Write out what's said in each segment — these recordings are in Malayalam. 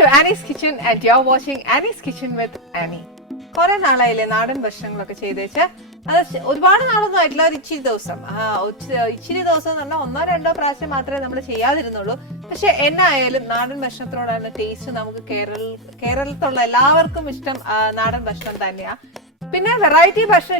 to Annie's Kitchen and you're watching Annie's Kitchen with Annie. കുറെ നാളായില്ലേ നാടൻ ഭക്ഷണങ്ങളൊക്കെ ചെയ്തേച്ച്. അത് ഒരുപാട് നാളൊന്നും ആയിട്ടില്ല, ഒരു ഇച്ചിരി ദിവസം. ഇച്ചിരി ദിവസം എന്ന് പറഞ്ഞാൽ 1-2 പ്രാവശ്യം മാത്രമേ നമ്മൾ ചെയ്യാതിരുന്നുള്ളൂ. പക്ഷെ എന്നായാലും നാടൻ ഭക്ഷണത്തിനോടാണ് ടേസ്റ്റ്. നമുക്ക് കേരളത്തിലുള്ള എല്ലാവർക്കും ഇഷ്ടം നാടൻ ഭക്ഷണം തന്നെയാ. പിന്നെ വെറൈറ്റി ഭക്ഷണം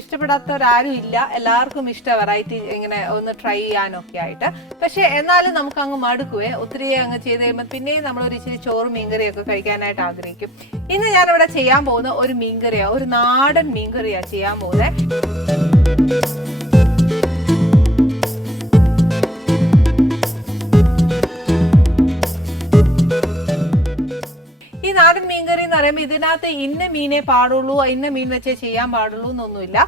ഇഷ്ടപ്പെടാത്തവരാരും ഇല്ല. എല്ലാവർക്കും ഇഷ്ടം വെറൈറ്റി ഇങ്ങനെ ഒന്ന് ട്രൈ ചെയ്യാനൊക്കെ ആയിട്ട്. പക്ഷെ എന്നാലും നമുക്ക് അങ്ങ് മടുക്കുവേ. ഒത്തിരി അങ്ങ് ചെയ്ത് കഴിയുമ്പോൾ പിന്നെയും നമ്മൾ ഒരു ഇച്ചിരി ചോറും മീൻകറിയൊക്കെ കഴിക്കാനായിട്ട് ആഗ്രഹിക്കും. ഇന്ന് ഞാനിവിടെ ചെയ്യാൻ പോകുന്ന ഒരു മീൻകറിയാ, ഒരു നാടൻ മീൻകറിയാ ചെയ്യാൻ പോകുന്നത്. ഈ നാടൻ മീൻകറി എന്ന് പറയുമ്പോൾ ഇതിനകത്ത് ഇന്ന മീനേ പാടുള്ളൂ, ഇന്ന മീൻ വെച്ചേ ചെയ്യാൻ പാടുള്ളൂ എന്നൊന്നുമില്ല.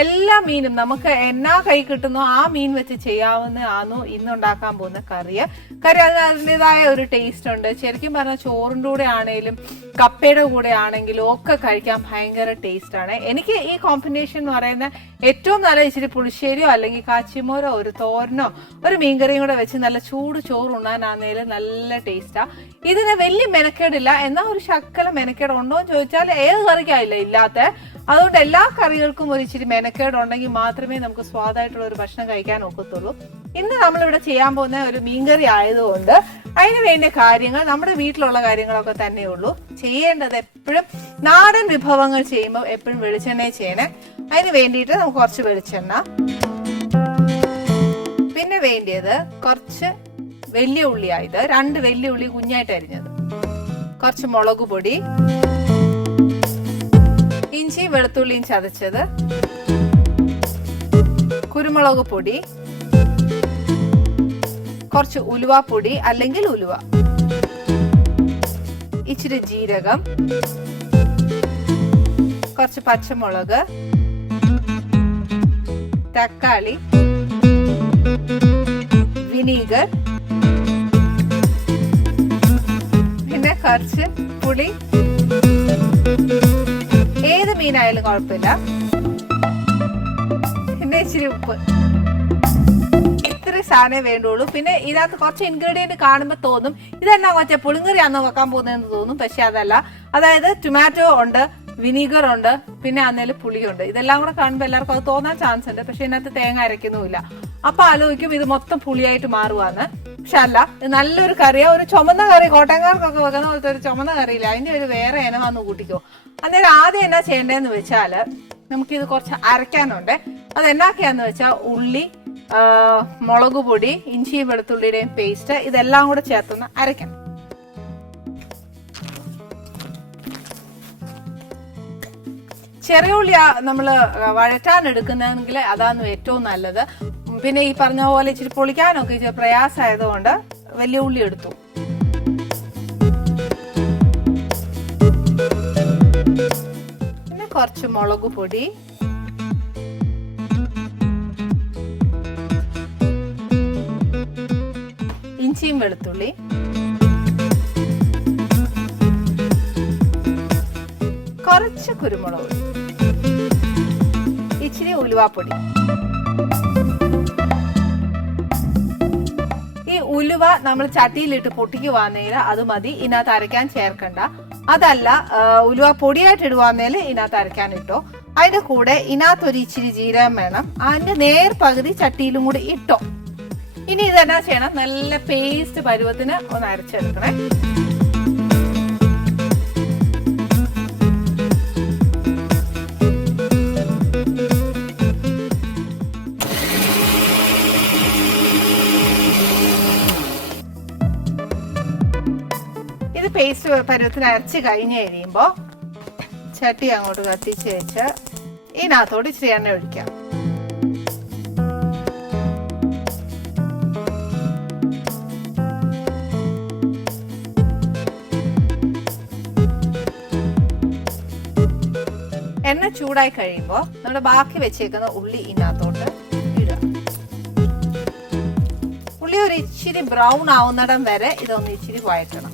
എല്ലാ മീനും നമുക്ക് എന്നാ കൈ കിട്ടുന്നോ ആ മീൻ വെച്ച് ചെയ്യാവുന്നതാണോ ഇന്നുണ്ടാക്കാൻ പോകുന്ന കറി. അതിൻ്റെതായ ഒരു ടേസ്റ്റ് ഉണ്ട്. ശരിക്കും പറഞ്ഞാൽ ചോറിൻ്റെ കൂടെ ആണെങ്കിലും കപ്പയുടെ കൂടെ ആണെങ്കിലും ഒക്കെ കഴിക്കാൻ ഭയങ്കര ടേസ്റ്റ് ആണ്. എനിക്ക് ഈ കോമ്പിനേഷൻ എന്ന് പറയുന്നത് ഏറ്റവും നല്ല ഇച്ചിരി പുളിശ്ശേരിയോ അല്ലെങ്കിൽ കാച്ചിമോരോ ഒരു തോരനോ ഒരു മീൻകറിയും കൂടെ വെച്ച് നല്ല ചൂട് ചോറ് ഉണ്ണാനാന്നേലും നല്ല ടേസ്റ്റാ. ഇതിന് വലിയ മെനക്കേടില്ല, എന്നാൽ ഒരു ശക്കല മെനക്കേട് ഉണ്ടോ എന്ന് ചോദിച്ചാൽ ഏത് കറിക്കായില്ല ഇല്ലാത്ത. അതുകൊണ്ട് എല്ലാ കറികൾക്കും ഒരു ഇച്ചിരി മെനക്കേട് ഉണ്ടെങ്കിൽ മാത്രമേ നമുക്ക് സ്വാദായിട്ടുള്ള ഒരു ഭക്ഷണം കഴിക്കാൻ ഒക്കത്തുള്ളൂ. ഇന്ന് നമ്മളിവിടെ ചെയ്യാൻ പോകുന്ന ഒരു മീൻകറി ആയതുകൊണ്ട് അതിന് വേണ്ട കാര്യങ്ങൾ നമ്മുടെ വീട്ടിലുള്ള കാര്യങ്ങളൊക്കെ തന്നെ ഉള്ളൂ. ചെയ്യേണ്ടത് എപ്പോഴും നാടൻ വിഭവങ്ങൾ ചെയ്യുമ്പോൾ എപ്പോഴും വെളിച്ചെണ്ണ ചെയ്യണേ. അതിന് വേണ്ടിയിട്ട് നമുക്ക് കുറച്ച് വെളിച്ചെണ്ണ, പിന്നെ വേണ്ടിയത് കുറച്ച് വലിയ ഉള്ളിയായത് 2 വലിയ ഉള്ളി കുഞ്ഞായിട്ട് അരിഞ്ഞത്, കുറച്ച് മുളക് പൊടി, ഇഞ്ചി വെളുത്തുള്ളിയും ചതച്ചത്, കുരുമുളക് പൊടി, കുറച്ച് ഉലുവാപ്പൊടി അല്ലെങ്കിൽ ഉലുവ, ഇച്ചിരി ജീരകം, കുറച്ച് പച്ചമുളക്, തക്കാളി, വിനീഗർ, പിന്നെ കുറച്ച് പുളി. ഏത് മീനായാലും കുഴപ്പമില്ല. പിന്നെ ഇച്ചിരി ഉപ്പ്. ഇത്ര സാധനമേ വേണ്ടുള്ളൂ. പിന്നെ ഇതിനകത്ത് കുറച്ച് ഇൻഗ്രീഡിയന്റ് കാണുമ്പോൾ തോന്നും ഇതെന്നാ മറ്റേ പുളിങ്കറിയാണോ വെക്കാൻ പോകുന്നതെന്ന് തോന്നും. പക്ഷെ അതല്ല. അതായത് ടൊമാറ്റോ ഉണ്ട്, വിനീഗർ ഉണ്ട്, പിന്നെ അന്നേലും പുളിയുണ്ട്. ഇതെല്ലാം കൂടെ കാണുമ്പോൾ എല്ലാവർക്കും അത് തോന്നാൻ ചാൻസ് ഉണ്ട്. പക്ഷെ ഇതിനകത്ത് തേങ്ങ അരയ്ക്കുന്നുമില്ല. അപ്പൊ ആലോചിക്കും ഇത് മൊത്തം പുളിയായിട്ട് മാറുവാന്ന്. പക്ഷെ അല്ല, ഇത് നല്ലൊരു കറിയാ. ഒരു ചുമന്ന കറി, കോട്ടയംകാർക്കൊക്കെ വെക്കുന്ന പോലത്തെ ഒരു ചുമന്ന കറിയില്ല, അതിന്റെ ഒരു വേറെ ഇനമാന്ന് കൂട്ടിക്കോ. അന്നേരം ആദ്യം എന്നാ ചെയ്യേണ്ടതെന്ന് വെച്ചാല് നമുക്കിത് കുറച്ച് അരയ്ക്കാനുണ്ട്. അത് എന്നാക്കിയാന്ന് വെച്ചാൽ ഉള്ളി, മുളക് പൊടി, ഇഞ്ചിയും വെളുത്തുള്ളിയുടെയും പേസ്റ്റ് ഇതെല്ലാം കൂടെ ചേർത്തൊന്ന് അരയ്ക്കണം. ചെറിയ ഉള്ളി നമ്മള് വഴറ്റാൻ എടുക്കുന്നെങ്കിൽ അതാണ് ഏറ്റവും നല്ലത്. പിന്നെ ഈ പറഞ്ഞ പോലെ ഇച്ചിരി പൊളിക്കാനൊക്കെ ഇച്ചിരി പ്രയാസമായതുകൊണ്ട് വലിയ ഉള്ളി എടുത്തു. പിന്നെ കുറച്ച് മുളക് പൊടി, ഇഞ്ചിയും വെളുത്തുള്ളി, കുറച്ച് കുരുമുളക്, ഇച്ചിരി ഉലുവാപ്പൊടി. ഈ ഉലുവ നമ്മൾ ചട്ടിയിലിട്ട് പൊട്ടിക്കുവാന്നേൽ അത് മതി, ഇതിനകത്ത് അരയ്ക്കാൻ ചേർക്കണ്ട. അതല്ല ഉലുവ പൊടിയായിട്ട് ഇടുവാന്നേൽ ഇതിനകത്ത് അരയ്ക്കാൻ ഇട്ടോ. അതിന്റെ കൂടെ ഇതിനകത്തൊരു ഇച്ചിരി ജീരകം വേണം. അതിന്റെ നേർപകുതി ചട്ടിയിലും കൂടി ഇട്ടോ. ഇനി ഇതെന്നാ ചെയ്യണം, നല്ല പേസ്റ്റ് പരുവത്തിന് ഒന്ന് അരച്ചെടുക്കണേ. ഇത് പേസ്റ്റ് പരുവത്തിന് അരച്ച് കഴിഞ്ഞ് കഴിയുമ്പോൾ ചട്ടി അങ്ങോട്ട് കത്തിച്ച് വെച്ച് ഇതിനകത്തോട് ഇച്ചിരി എണ്ണ ഒഴിക്കാം. എണ്ണ ചൂടായി കഴിയുമ്പോൾ നമ്മുടെ ബാക്കി വെച്ചേക്കുന്ന ഉള്ളി ഇതിനകത്തോട്ട് ഇടുക. ഉള്ളി ഒരു ഇച്ചിരി ബ്രൗൺ ആവുന്നിടം വരെ ഇതൊന്ന് ഇച്ചിരി വഴറ്റണം.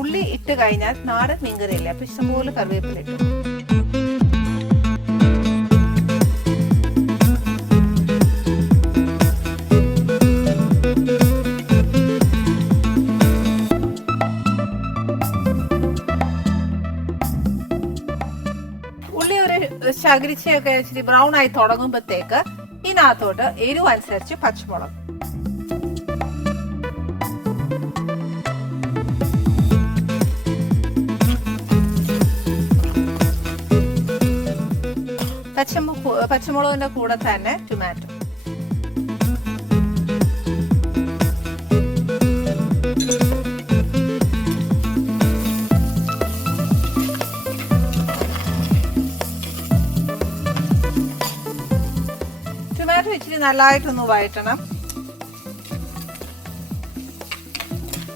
ഉള്ളി ഇട്ട് കഴിഞ്ഞാൽ നാടൻ മീൻകറിയില്ല, അപ്പൊ ഇഷ്ടംപോലെ കറിവേപ്പില ഇട്ടു. ചകിരിച്ചയൊക്കെ ഇച്ചിരി ബ്രൗൺ ആയി തുടങ്ങുമ്പോഴത്തേക്ക് ഇതിനകത്തോട്ട് എരിവ് അനുസരിച്ച് പച്ചമുളക്, പച്ചമുളകിന്റെ കൂടെ തന്നെ ടൊമാറ്റോ, ടൊമാറ്റോ ഇച്ചിരി നല്ലതായിട്ടൊന്ന് വഴറ്റണം.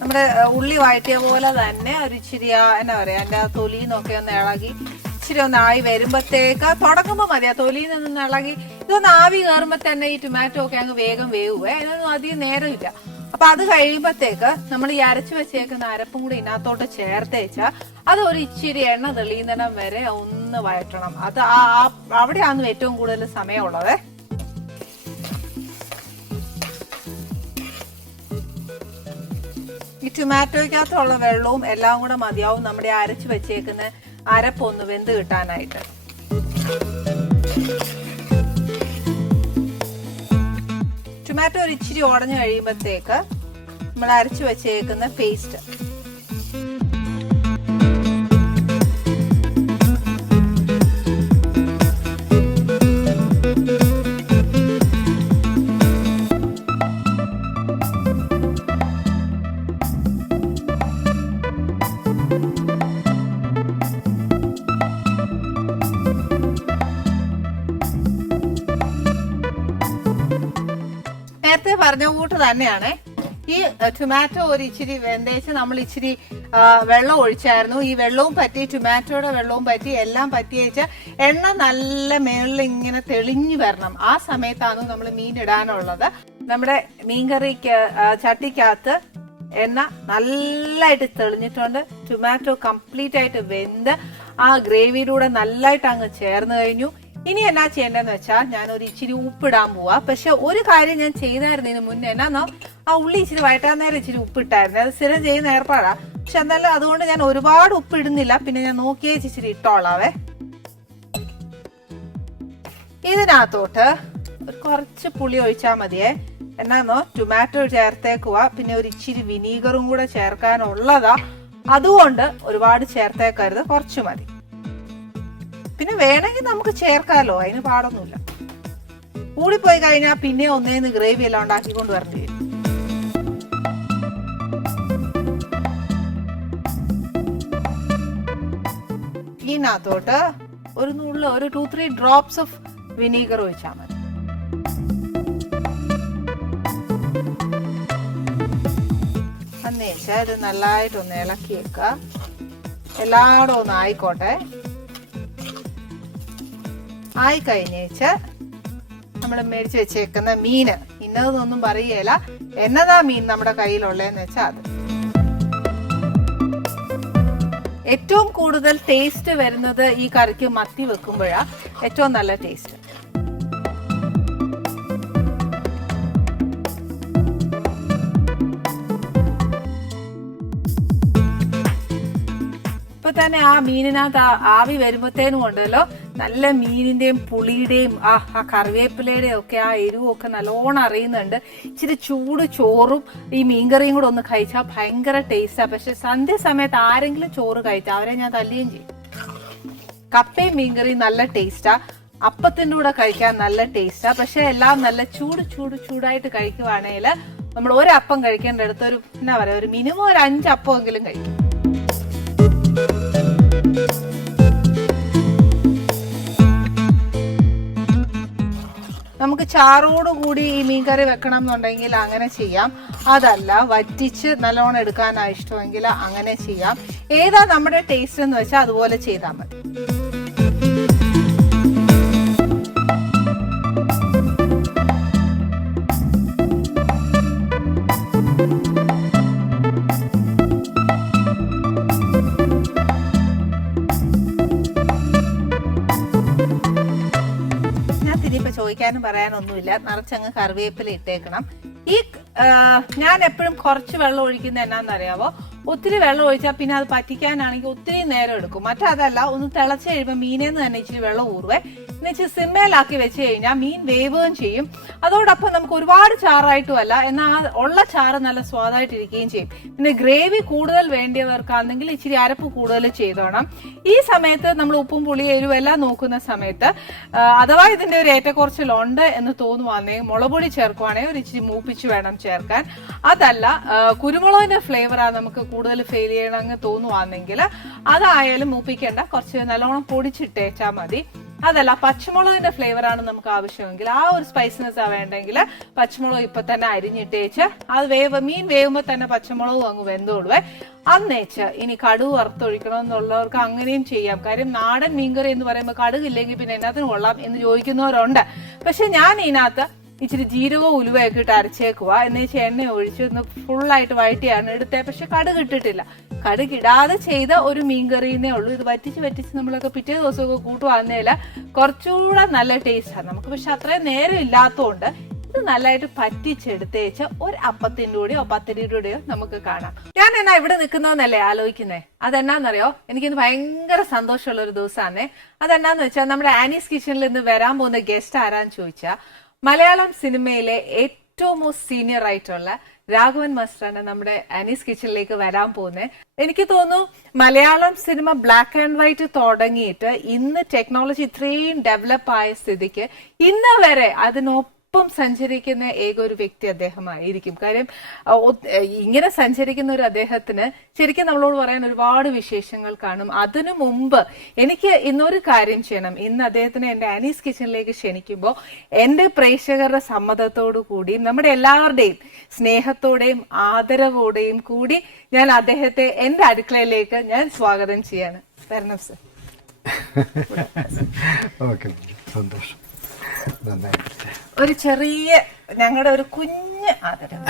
നമ്മുടെ ഉള്ളി വഴറ്റിയ പോലെ തന്നെ ഒരു ഇച്ചിരി എന്നാ പറയാ, അതിന്റെ തൊലിന്നൊക്കെ ഒന്ന് ഇളകി ഇച്ചിരി ഒന്ന് ആയി വരുമ്പോഴത്തേക്ക് തുടങ്ങുമ്പോൾ മതിയാ തൊലിയിൽ നിന്ന് ഇളകി ഇതൊന്ന് ആവി കയറുമ്പോ തന്നെ ഈ ടൊമാറ്റോ ഒക്കെ അങ്ങ് വേഗം വേവുവേ, അതിനൊന്നും അധികം നേരമില്ല. അപ്പൊ അത് കഴിയുമ്പോഴത്തേക്ക് നമ്മൾ ഈ അരച്ചു വെച്ചേക്കുന്ന അരപ്പും കൂടി ഇതിനകത്തോട്ട് ചേർത്തേച്ചാൽ അത് ഒരു ഇച്ചിരി എണ്ണ തെളിയുന്നിടം വരെ ഒന്ന് വഴറ്റണം. അത് അവിടെയാണ് ഏറ്റവും കൂടുതൽ സമയമുള്ളത്. ഈ ടൊമാറ്റോയ്ക്കകത്തുള്ള വെള്ളവും എല്ലാം കൂടെ മതിയാവും നമ്മുടെ അരച്ചു വെച്ചേക്കുന്ന അരപ്പൊന്ന് വെന്ത് കിട്ടാനായിട്ട്. ടൊമാറ്റോ ഒരു ഇച്ചിരി ഉടഞ്ഞു കഴിയുമ്പോഴത്തേക്ക് നമ്മൾ അരച്ചു വെച്ചേക്കുന്ന പേസ്റ്റ്, നേരത്തെ പറഞ്ഞ കൂട്ട് തന്നെയാണ്. ഈ ടൊമാറ്റോ ഒരു ഇച്ചിരി വെന്തേച്ച് നമ്മൾ ഇച്ചിരി വെള്ളം ഒഴിച്ചായിരുന്നു. ഈ വെള്ളവും പറ്റി ടൊമാറ്റോയുടെ വെള്ളവും പറ്റി എല്ലാം പറ്റിയേച്ച് എണ്ണ നല്ല മേളിൽ ഇങ്ങനെ തെളിഞ്ഞു വരണം. ആ സമയത്താണ് നമ്മൾ മീൻ ഇടാനുള്ളത്. നമ്മുടെ മീൻകറിക്ക് ചട്ടിക്കകത്ത് എണ്ണ നല്ലതായിട്ട് തെളിഞ്ഞിട്ടുണ്ട്. ടൊമാറ്റോ കംപ്ലീറ്റ് ആയിട്ട് വെന്ത് ആ ഗ്രേവിയിലൂടെ നല്ലതായിട്ട് അങ്ങ് ചേർന്ന് കഴിഞ്ഞു. ഇനി എന്നാ ചെയ്യേണ്ടതെന്ന് വെച്ചാൽ ഞാൻ ഒരു ഇച്ചിരി ഉപ്പിടാൻ പോവാ. പക്ഷെ ഒരു കാര്യം ഞാൻ ചെയ്തായിരുന്നു ഇതിന് മുന്നേ, എന്നാന്നോ ആ ഉള്ളി ഇച്ചിരി വഴറ്റാൻ നേരം ഇച്ചിരി ഉപ്പിട്ടായിരുന്നു. അത് സ്ഥിരം ചെയ്യുന്ന ഏർപ്പാടാ. പക്ഷെ എന്നാലും അതുകൊണ്ട് ഞാൻ ഒരുപാട് ഉപ്പ് ഇടുന്നില്ല. പിന്നെ ഞാൻ നോക്കിയേ ഇച്ചിരി ഇട്ടോളാവേ. ഇതിനകത്തോട്ട് കുറച്ച് പുളി ഒഴിച്ചാൽ മതിയേ. എന്നാന്നോ ടൊമാറ്റോ ചേർത്തേക്കുവാ. പിന്നെ ഒരു ഇച്ചിരി വിനീഗറും കൂടെ ചേർക്കാനുള്ളതാ. അതുകൊണ്ട് ഒരുപാട് ചേർത്തേക്കരുത്, കുറച്ച് മതി. പിന്നെ വേണമെങ്കിൽ നമുക്ക് ചേർക്കാമല്ലോ, അതിന് പാടൊന്നുമില്ല. കൂടിപ്പോയി കഴിഞ്ഞാൽ പിന്നെ ഒന്നേന്ന് ഗ്രേവി എല്ലാം ഉണ്ടാക്കിക്കൊണ്ട് വരേണ്ടി വരും. ഇതിനകത്തോട്ട് ഒരു 2-3 ഡ്രോപ്സ് ഓഫ് വിനീഗർ ഒഴിച്ചാൽ മതി. അന്നേച്ചാൽ ഇത് നല്ലതായിട്ടൊന്ന് ഇളക്കി വെക്കുക. എല്ലായിടും ഒന്ന് ആയിക്കോട്ടെ. ആയി കഴിഞ്ഞേച്ച് നമ്മൾ മേടിച്ച് വെച്ചേക്കുന്ന മീന്, ഇന്നതൊന്നും പറയുകയില്ല, എന്നതാ മീൻ നമ്മുടെ കയ്യിലുള്ളതെന്ന് വെച്ചാൽ അത്. ഏറ്റവും കൂടുതൽ ടേസ്റ്റ് വരുന്നത് ഈ കറിക്ക് മത്തി വെക്കുമ്പോഴാ ഏറ്റവും നല്ല ടേസ്റ്റ്. ഇപ്പൊ തന്നെ ആ മീനിനകത്ത് ആവി വരുമ്പോഴത്തേനും ഉണ്ടല്ലോ നല്ല മീനിന്റെയും പുളിയുടെയും ആ കറിവേപ്പിലയുടെയും ഒക്കെ ആ എരിവും ഒക്കെ നല്ലോണം അറിയുന്നുണ്ട്. ഇച്ചിരി ചൂട് ചോറും ഈ മീൻകറിയും കൂടെ ഒന്ന് കഴിച്ചാൽ ഭയങ്കര ടേസ്റ്റാ. പക്ഷെ സന്ധ്യ സമയത്ത് ആരെങ്കിലും ചോറ് കഴിച്ചാൽ അവരെ ഞാൻ തല്ലുകയും ചെയ്യും. കപ്പയും മീൻകറിയും നല്ല ടേസ്റ്റാ, അപ്പത്തിന്റെ കൂടെ കഴിക്കാൻ നല്ല ടേസ്റ്റാ. പക്ഷെ എല്ലാം നല്ല ചൂടായിട്ട് കഴിക്കുവാണെങ്കിൽ നമ്മൾ ഒരപ്പം കഴിക്കേണ്ട അടുത്ത് ഒരു എന്നാ പറയാ, ഒരു മിനിമം ഒരു 5 അപ്പമെങ്കിലും കഴിക്കും. നമുക്ക് ചാറോടുകൂടി ഈ മീൻകറി വെക്കണം എന്നുണ്ടെങ്കിൽ അങ്ങനെ ചെയ്യാം. അതല്ല വറ്റിച്ച് നല്ലോണം എടുക്കാനാ ഇഷ്ടമെങ്കിൽ അങ്ങനെ ചെയ്യാം. ഏതാ നമ്മുടെ ടേസ്റ്റ് എന്ന് വെച്ചാൽ അതുപോലെ ചെയ്താൽ മതി. ചോദിക്കാനും പറയാനൊന്നുമില്ല, നിറച്ചങ്ങ് കറിവേപ്പില ഇട്ടേക്കണം. ഈ ഞാൻ എപ്പോഴും കുറച്ച് വെള്ളം ഒഴിക്കുന്നത് എന്നാന്നറിയാവോ, ഒത്തിരി വെള്ളം ഒഴിച്ചാൽ പിന്നെ അത് പറ്റിക്കാനാണെങ്കിൽ ഒത്തിരി നേരം എടുക്കും. മറ്റതല്ല, ഒന്ന് തിളച്ച് കഴിയുമ്പോൾ മീനേന്ന് തന്നെ ഇച്ചിരി വെള്ളം ഊറുവേ, ഇച്ചിരി സിമ്മയിലാക്കി വെച്ച് കഴിഞ്ഞാൽ മീൻ വേവുകയും ചെയ്യും. അതോടൊപ്പം നമുക്ക് ഒരുപാട് ചാറായിട്ടും അല്ല, എന്നാൽ ഉള്ള ചാറ് നല്ല സ്വാദായിട്ടിരിക്കുകയും ചെയ്യും. പിന്നെ ഗ്രേവി കൂടുതൽ വേണ്ടിയവർക്കാണെങ്കിൽ ഇച്ചിരി അരപ്പ് കൂടുതൽ ചെയ്തോണം. ഈ സമയത്ത് നമ്മൾ ഉപ്പും പുളി എരിവും എല്ലാം നോക്കുന്ന സമയത്ത് അഥവാ ഇതിന്റെ ഒരു ഏറ്റക്കുറച്ചിലുണ്ട് എന്ന് തോന്നുവാണെങ്കിൽ മുളകുപൊടി ചേർക്കുവാണെങ്കിൽ ഒരു ഇച്ചിരി മൂപ്പിച്ച് വേണം ചേർക്കാൻ. അതല്ല, കുരുമുളകിന്റെ ഫ്ലേവറാണ് നമുക്ക് കൂടുതൽ ഫെയിൽ ചെയ്യണമെന്ന് തോന്നുവാണെങ്കിൽ അതായാലും മൂപ്പിക്കേണ്ട, കുറച്ച് നല്ലോണം പൊടിച്ചിട്ടേച്ചാൽ മതി. അതല്ല, പച്ചമുളകിന്റെ ഫ്ലേവർ ആണ് നമുക്ക് ആവശ്യമെങ്കിൽ, ആ ഒരു സ്പൈസിനെസ് വേണ്ടെങ്കിൽ പച്ചമുളക് ഇപ്പൊ തന്നെ അരിഞ്ഞിട്ടേച്ച് അത് മീൻ വേവുമ്പോ തന്നെ പച്ചമുളകും അങ്ങ് വെന്തോടുവേ. അന്നേച്ച് ഇനി കടുക് വറുത്തൊഴിക്കണം എന്നുള്ളവർക്ക് അങ്ങനെയും ചെയ്യാം. കാര്യം നാടൻ മീൻകറി എന്ന് പറയുമ്പോൾ കടുക് ഇല്ലെങ്കിൽ പിന്നെ എന്നതിന് കൊള്ളാം എന്ന് ചോദിക്കുന്നവരുണ്ട്. പക്ഷെ ഞാൻ ഇതിനകത്ത് ഇച്ചിരി ജീരകവും ഉലുവയൊക്കെ ഇട്ട് അരച്ചേക്കുക, എന്ന് വെച്ചാൽ എണ്ണ ഒഴിച്ച് ഒന്ന് ഫുള്ളായിട്ട് വഴറ്റിയാണ് എടുത്തത്. പക്ഷെ കടുക് ഇട്ടിട്ടില്ല. കടുക് ഇടാതെ ചെയ്ത ഒരു മീൻകറിന്നേ ഉള്ളൂ. ഇത് വറ്റിച്ച് നമ്മളൊക്കെ പിറ്റേ ദിവസമൊക്കെ കൂട്ടുവാന്നേല കുറച്ചുകൂടെ നല്ല ടേസ്റ്റാണ് നമുക്ക്. പക്ഷെ അത്രയും നേരം ഇല്ലാത്തതുകൊണ്ട് ഇത് നല്ലതായിട്ട് പറ്റിച്ചെടുത്തേച്ച് ഒരു അപ്പത്തിന്റെ കൂടെയോ പത്തിരിയുടെ കൂടെയോ നമുക്ക് കാണാം. ഞാൻ എന്നാ ഇവിടെ നിൽക്കുന്നോന്നല്ലേ ആലോചിക്കുന്നേ? അതെന്നാന്നറിയോ, എനിക്കിന്ന് ഭയങ്കര സന്തോഷമുള്ള ഒരു ദിവസമാണേ. അതെന്നാന്ന് വെച്ചാൽ നമ്മുടെ ആനീസ് കിച്ചണിൽ ഇന്ന് വരാൻ പോകുന്ന ഗസ്റ്റ് ആരാന്ന് ചോദിച്ചാൽ മലയാളം സിനിമയിലെ ഏറ്റവും സീനിയർ ആയിട്ടുള്ള രാഘവൻ മാസ്റ്ററാണ് നമ്മുടെ ആനീസ് കിച്ചണിലേക്ക് വരാൻ പോകുന്നത്. എനിക്ക് തോന്നുന്നു Malayalam cinema black and white തുടങ്ങിയിട്ട് ഇന്ന് ടെക്നോളജി ഇത്രയും ഡെവലപ്പ് ആയ സ്ഥിതിക്ക് ഇന്ന് വരെ അതിനൊപ്പം സഞ്ചരിക്കുന്ന ഏക ഒരു വ്യക്തി അദ്ദേഹമായിരിക്കും. കാര്യം ഇങ്ങനെ സഞ്ചരിക്കുന്ന ഒരു അദ്ദേഹത്തിന് ശരിക്കും നമ്മളോട് പറയാൻ ഒരുപാട് വിശേഷങ്ങൾ കാണും. അതിനു മുമ്പ് എനിക്ക് ഇന്നൊരു കാര്യം ചെയ്യണം. ഇന്ന് അദ്ദേഹത്തിനെ എന്റെ ആനീസ് കിച്ചണിലേക്ക് ക്ഷണിക്കുമ്പോൾ എന്റെ പ്രേക്ഷകരുടെ സമ്മതത്തോടു കൂടി നമ്മുടെ എല്ലാവരുടെയും സ്നേഹത്തോടെയും ആദരവോടെയും കൂടി ഞാൻ അദ്ദേഹത്തെ എന്റെ അടുക്കളയിലേക്ക് ഞാൻ സ്വാഗതം ചെയ്യാണ്. വരണം സർ. സന്തോഷം. ഒരു ചെറിയ ഞങ്ങളുടെ ഒരു കുഞ്ഞ് ആദരം.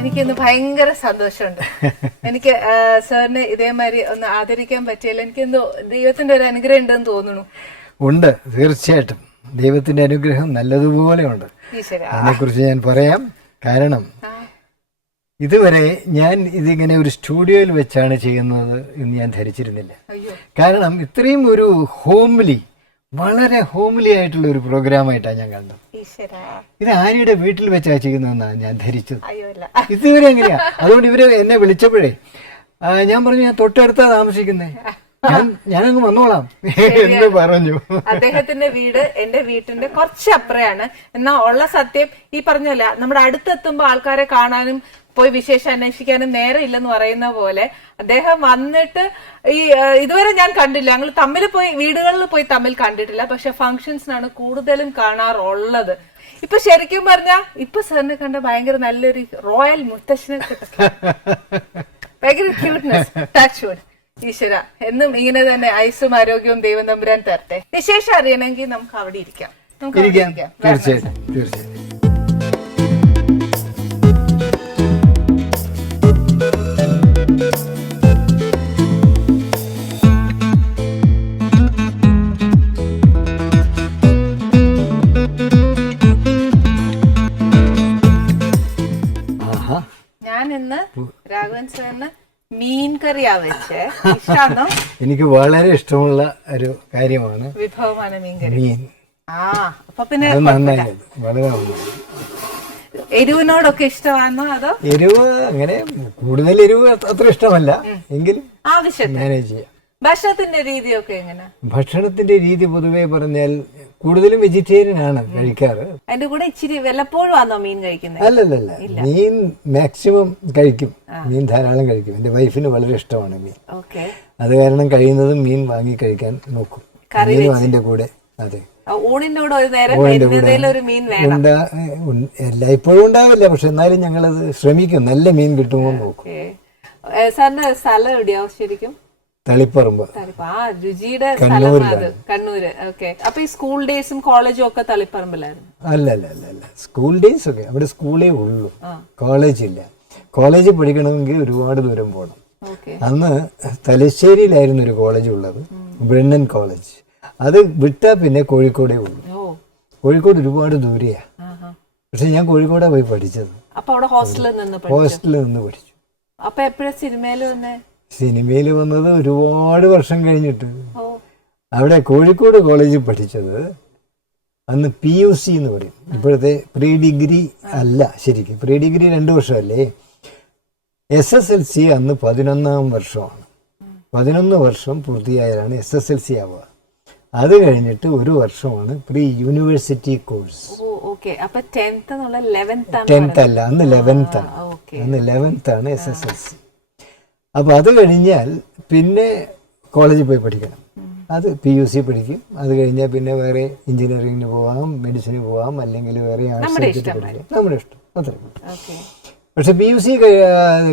എനിക്കിന്ന് ഭയങ്കര സന്തോഷമുണ്ട്. എനിക്ക് സാറിന് ഇതേമാതിരി ഒന്ന് ആദരിക്കാൻ പറ്റിയല്ലോ. എനിക്കെന്തോ ദൈവത്തിന്റെ ഒരു അനുഗ്രഹം ഉണ്ടെന്ന് തോന്നുന്നു. ഉണ്ട്, തീർച്ചയായിട്ടും ദൈവത്തിന്റെ അനുഗ്രഹം നല്ലതുപോലെ ഉണ്ട്. അതിനെക്കുറിച്ച് ഞാൻ പറയാം. കാരണം ഇതുവരെ ഞാൻ ഇതിങ്ങനെ ഒരു സ്റ്റുഡിയോയിൽ വെച്ചാണ് ചെയ്യുന്നത് എന്ന് ഞാൻ ധരിച്ചിരുന്നില്ല. കാരണം ഇത്രയും ഒരു ഹോംലി, വളരെ ഹോംലി ആയിട്ടുള്ള ഒരു പ്രോഗ്രാമായിട്ടാണ് ഞാൻ കണ്ടത്. ഇത് ആര്യയുടെ വീട്ടിൽ വെച്ചാണ് ചെയ്യുന്നതെന്നാണ് ഞാൻ ധരിച്ചത്. ഇതുവരെ എങ്ങനെയാ? അതുകൊണ്ട് ഇവര് എന്നെ വിളിച്ചപ്പോഴേ ഞാൻ പറഞ്ഞു, ഞാൻ തൊട്ടടുത്താ താമസിക്കുന്നേ, ഞാനങ്ങ് വന്നോളാം എന്ന് പറഞ്ഞു. അദ്ദേഹത്തിന്റെ വീട് എന്റെ വീട്ടിന്റെ കുറച്ച് അപ്പുറയാണ്. എന്നാ ഉള്ള സത്യം ഈ പറഞ്ഞല്ല, നമ്മുടെ അടുത്തെത്തുമ്പോ ആൾക്കാരെ കാണാനും പോയി വിശേഷം അന്വേഷിക്കാനും നേരം ഇല്ലെന്ന് പറയുന്ന പോലെ അദ്ദേഹം വന്നിട്ട് ഇതുവരെ ഞാൻ കണ്ടില്ല. ഞങ്ങൾ തമ്മിൽ പോയി വീടുകളിൽ പോയി തമ്മിൽ കണ്ടിട്ടില്ല. പക്ഷെ ഫംഗ്ഷൻസിനാണ് കൂടുതലും കാണാറുള്ളത്. ഇപ്പൊ ശരിക്കും പറഞ്ഞാ ഇപ്പൊ സാറിനെ കണ്ട ഭയങ്കര നല്ലൊരു റോയൽ മുത്തശ്ശനെ ഭയങ്കര ക്യൂട്ട്നെസ്. Touch wood. ഈശ്വര എന്നും ഇങ്ങനെ തന്നെ ആയുസ്സും ആരോഗ്യവും ദൈവം തമ്പുരാൻ തരട്ടെ. വിശേഷം അറിയണമെങ്കിൽ നമുക്ക് അവിടെ ഇരിക്കാം. തീർച്ചയായിട്ടും തീർച്ചയായിട്ടും. ഞാൻ ഇന്ന് രാഘവൻ സാറിന് മീൻ കറിയാ വെച്ച് ഇഷ്ടാണോ? എനിക്ക് വളരെ ഇഷ്ടമുള്ള ഒരു കാര്യമാണ്, വിഭവമാണ് മീൻകറി. മീൻ. അപ്പൊ പിന്നെ വളരെ എരിവിനോടൊക്കെ ഇഷ്ടമാണോ? അതോ എരിവ് അങ്ങനെ കൂടുതൽ എരിവ് അത്ര ഇഷ്ടമല്ല, എങ്കിലും ആവശ്യം മാനേജ് ചെയ്യാം. ഭക്ഷണത്തിന്റെ രീതിയൊക്കെ എങ്ങനെ? ഭക്ഷണത്തിന്റെ രീതി പൊതുവെ പറഞ്ഞാൽ കൂടുതലും വെജിറ്റേറിയൻ ആണ് കഴിക്കാറ്. അതിന്റെ കൂടെ ഇച്ചിരി വല്ലപ്പോഴും ആണോ മീൻ കഴിക്കുന്നത്? അല്ലല്ല, മീൻ മാക്സിമം കഴിക്കും. മീൻ ധാരാളം കഴിക്കും. എന്റെ വൈഫിന് വളരെ ഇഷ്ടമാണ് മീൻ. അത് കാരണം കഴിയുന്നതും മീൻ വാങ്ങി കഴിക്കാൻ നോക്കും. അതിന്റെ കൂടെ അതെ ഊണിന്റെ കൂടെ ഒരു നേരം ഒരു മീൻ വേണം. എല്ലായ്പ്പോഴും ഉണ്ടാവില്ല, പക്ഷെ എന്നാലും ഞങ്ങളത് ശ്രമിക്കും. നല്ല മീൻ കിട്ടുമോ നോക്കും. സാറിന്റെ സ്ഥലം എവിടെയാ ശരിക്കും? തളിപ്പറമ്പ്. രുചിയുടെ സ്ഥലമാണ് കണ്ണൂര്. ഓക്കെ. അപ്പൊ ഈ സ്കൂൾ ഡേയ്സും കോളേജും ഒക്കെ തളിപ്പറമ്പിലായിരുന്നു? അല്ല, സ്കൂൾ ഡേയ്സ് ഒക്കെ അവിടെ സ്കൂളേ ഉള്ളൂ, കോളേജ് ഇല്ല. കോളേജിൽ പഠിക്കണമെങ്കിൽ ഒരുപാട് ദൂരം പോകണം. അന്ന് തലശ്ശേരിയിലായിരുന്നു ഒരു കോളേജ് ഉള്ളത്, ബ്രണ്ണൻ കോളേജ്. അത് വിട്ടാൽ പിന്നെ കോഴിക്കോടേ ഉള്ളൂ. കോഴിക്കോട് ഒരുപാട് ദൂരെയാ. പക്ഷെ ഞാൻ കോഴിക്കോടാ പോയി പഠിച്ചത്. ഹോസ്റ്റലിൽ നിന്ന് പഠിച്ചു. സിനിമയിൽ വന്നത് ഒരുപാട് വർഷം കഴിഞ്ഞിട്ട്. അവിടെ കോഴിക്കോട് കോളേജിൽ പഠിച്ചത് അന്ന് PUC എന്ന് പറയും, ഇപ്പോഴത്തെ പ്രീ ഡിഗ്രി അല്ല. ശരിക്കും പ്രീ ഡിഗ്രി 2 വർഷമല്ലേ. SSLC അന്ന് 11ാം വർഷമാണ്. 11 വർഷം പൂർത്തിയായാലാണ് SSLC ആവുക. അത് കഴിഞ്ഞിട്ട് 1 വർഷമാണ് പ്രീ യൂണിവേഴ്സിറ്റി കോഴ്സ്. 10th അല്ല, അന്ന് 11th ആണ്. അന്ന് 11th ആണ് SSLC. അപ്പൊ അത് കഴിഞ്ഞാൽ പിന്നെ കോളേജിൽ പോയി പഠിക്കണം. അത് PUC പഠിക്കും. അത് കഴിഞ്ഞാൽ പിന്നെ വേറെ എഞ്ചിനീയറിംഗിന് പോവാം, മെഡിസിന് പോവാം, അല്ലെങ്കിൽ വേറെ ആർട്സ് പഠിക്കാം. നമ്മുടെ ഇഷ്ടം അത്രേ. പക്ഷെ PUC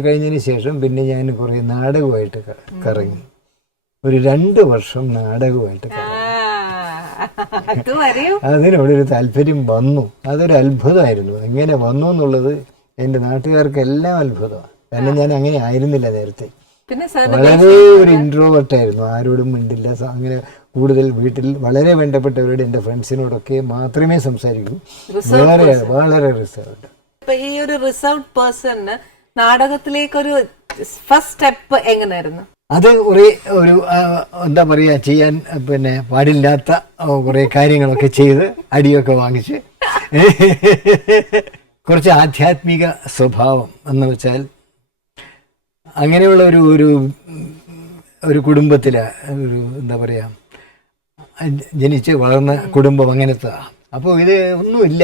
കഴിഞ്ഞതിന് ശേഷം പിന്നെ ഞാൻ കുറെ നാടകമായിട്ട് കറങ്ങി. ഒരു 2 വർഷം നാടകമായിട്ട് അതിനോടൊരു താല്പര്യം വന്നു. അതൊരു അത്ഭുതമായിരുന്നു. എങ്ങനെ വന്നു എന്നുള്ളത് എൻ്റെ നാട്ടുകാർക്കെല്ലാം അത്ഭുതമാണ്. കാരണം ഞാൻ അങ്ങനെ ആയിരുന്നില്ല നേരത്തെ. വളരെ ഒരു ഇൻട്രോവേർട്ടായിരുന്നു, ആരോടും മിണ്ടില്ല. അങ്ങനെ കൂടുതൽ വീട്ടിൽ വളരെ വേണ്ടപ്പെട്ടവരുടെ എൻ്റെ ഫ്രണ്ട്സിനോടൊക്കെ മാത്രമേ സംസാരിക്കൂ. വളരെ റിസർവ്ഡ്. ഈ ഒരു റിസർവ്ഡ് പേഴ്സണ് നാടകത്തിലേക്കൊരു ഫസ്റ്റ് സ്റ്റെപ്പ് എങ്ങനെയായിരുന്നു? അത് ഒരു എന്താ പറയാ, ചെയ്യാൻ പിന്നെ പാടില്ലാത്ത കുറെ കാര്യങ്ങളൊക്കെ ചെയ്ത് അടിയൊക്കെ വാങ്ങിച്ച് കുറച്ച് ആധ്യാത്മിക സ്വഭാവം എന്ന് വെച്ചാൽ അങ്ങനെയുള്ള ഒരു കുടുംബത്തിലെ ഒരു എന്താ പറയാ, ജനിച്ച് വളർന്ന കുടുംബം അങ്ങനത്തെ. അപ്പോൾ ഇത് ഒന്നുമില്ല,